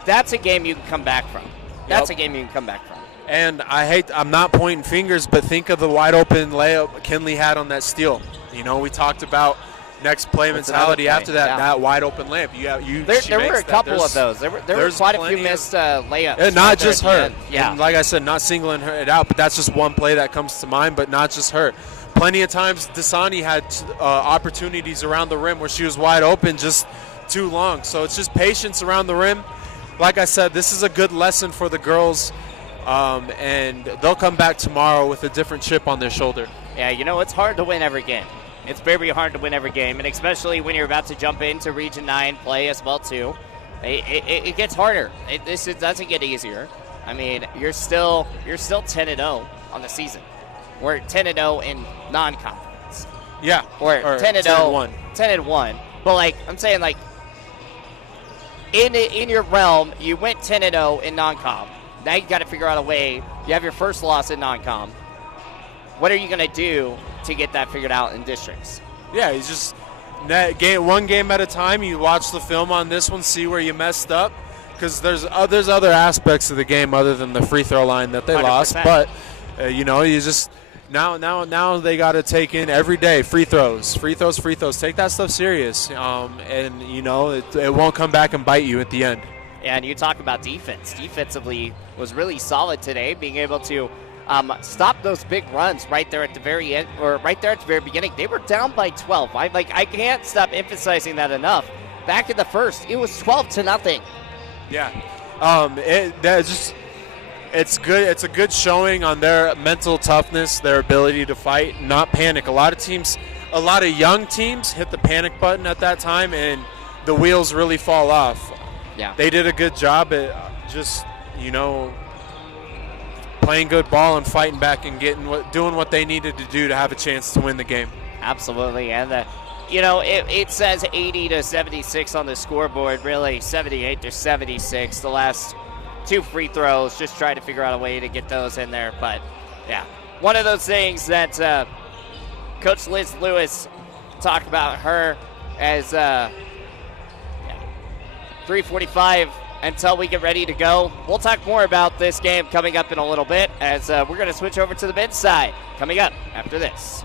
That's a game you can come back from. That's a game you can come back from. And I'm not pointing fingers, but think of the wide open layup Kinley had on that steal. You know, we talked about next play mentality after that, that wide open layup. There were a couple of those. There were quite a few missed layups. And not just her. Yeah. And like I said, not singling it out, but that's just one play that comes to mind, but not just her. Plenty of times Dasani had opportunities around the rim where she was wide open, just too long. So it's just patience around the rim. Like I said, this is a good lesson for the girls, and they'll come back tomorrow with a different chip on their shoulder. Yeah, you know, it's hard to win every game. It's very hard to win every game, and especially when you're about to jump into Region 9 play as well, too. It gets harder. It doesn't get easier. I mean, you're still 10-0 on the season. We're 10-0 in non-conference. Yeah. Or 10-0. 10-1. But, like, I'm saying, like, in your realm, you went 10-0 in non-com. Now you got to figure out a way. You have your first loss in non-com. What are you going to do to get that figured out in districts? Yeah, you just one game at a time. You watch the film on this one, see where you messed up, because there's other aspects of the game other than the free throw line that they 100%. lost. But you know, you just now they got to take in every day free throws. Take that stuff serious, and you know it won't come back and bite you at the end. And you talk about defense. Defensively was really solid today, being able to stop those big runs right there at the very end, or right there at the very beginning. They were down by 12. I can't stop emphasizing that enough. Back in the first, it was 12-0. Yeah, it's good. It's a good showing on their mental toughness, their ability to fight, not panic. A lot of young teams hit the panic button at that time, and the wheels really fall off. Yeah, they did a good job at just, you know, playing good ball and fighting back and doing what they needed to do to have a chance to win the game. Absolutely, and you know, it says 80-76 on the scoreboard. Really, 78-76. The last 2 free throws, just trying to figure out a way to get those in there. But yeah, one of those things that Coach Liz Lewis talked about her as 3:45 until we get ready to go. We'll talk more about this game coming up in a little bit, as we're going to switch over to the men's side coming up after this.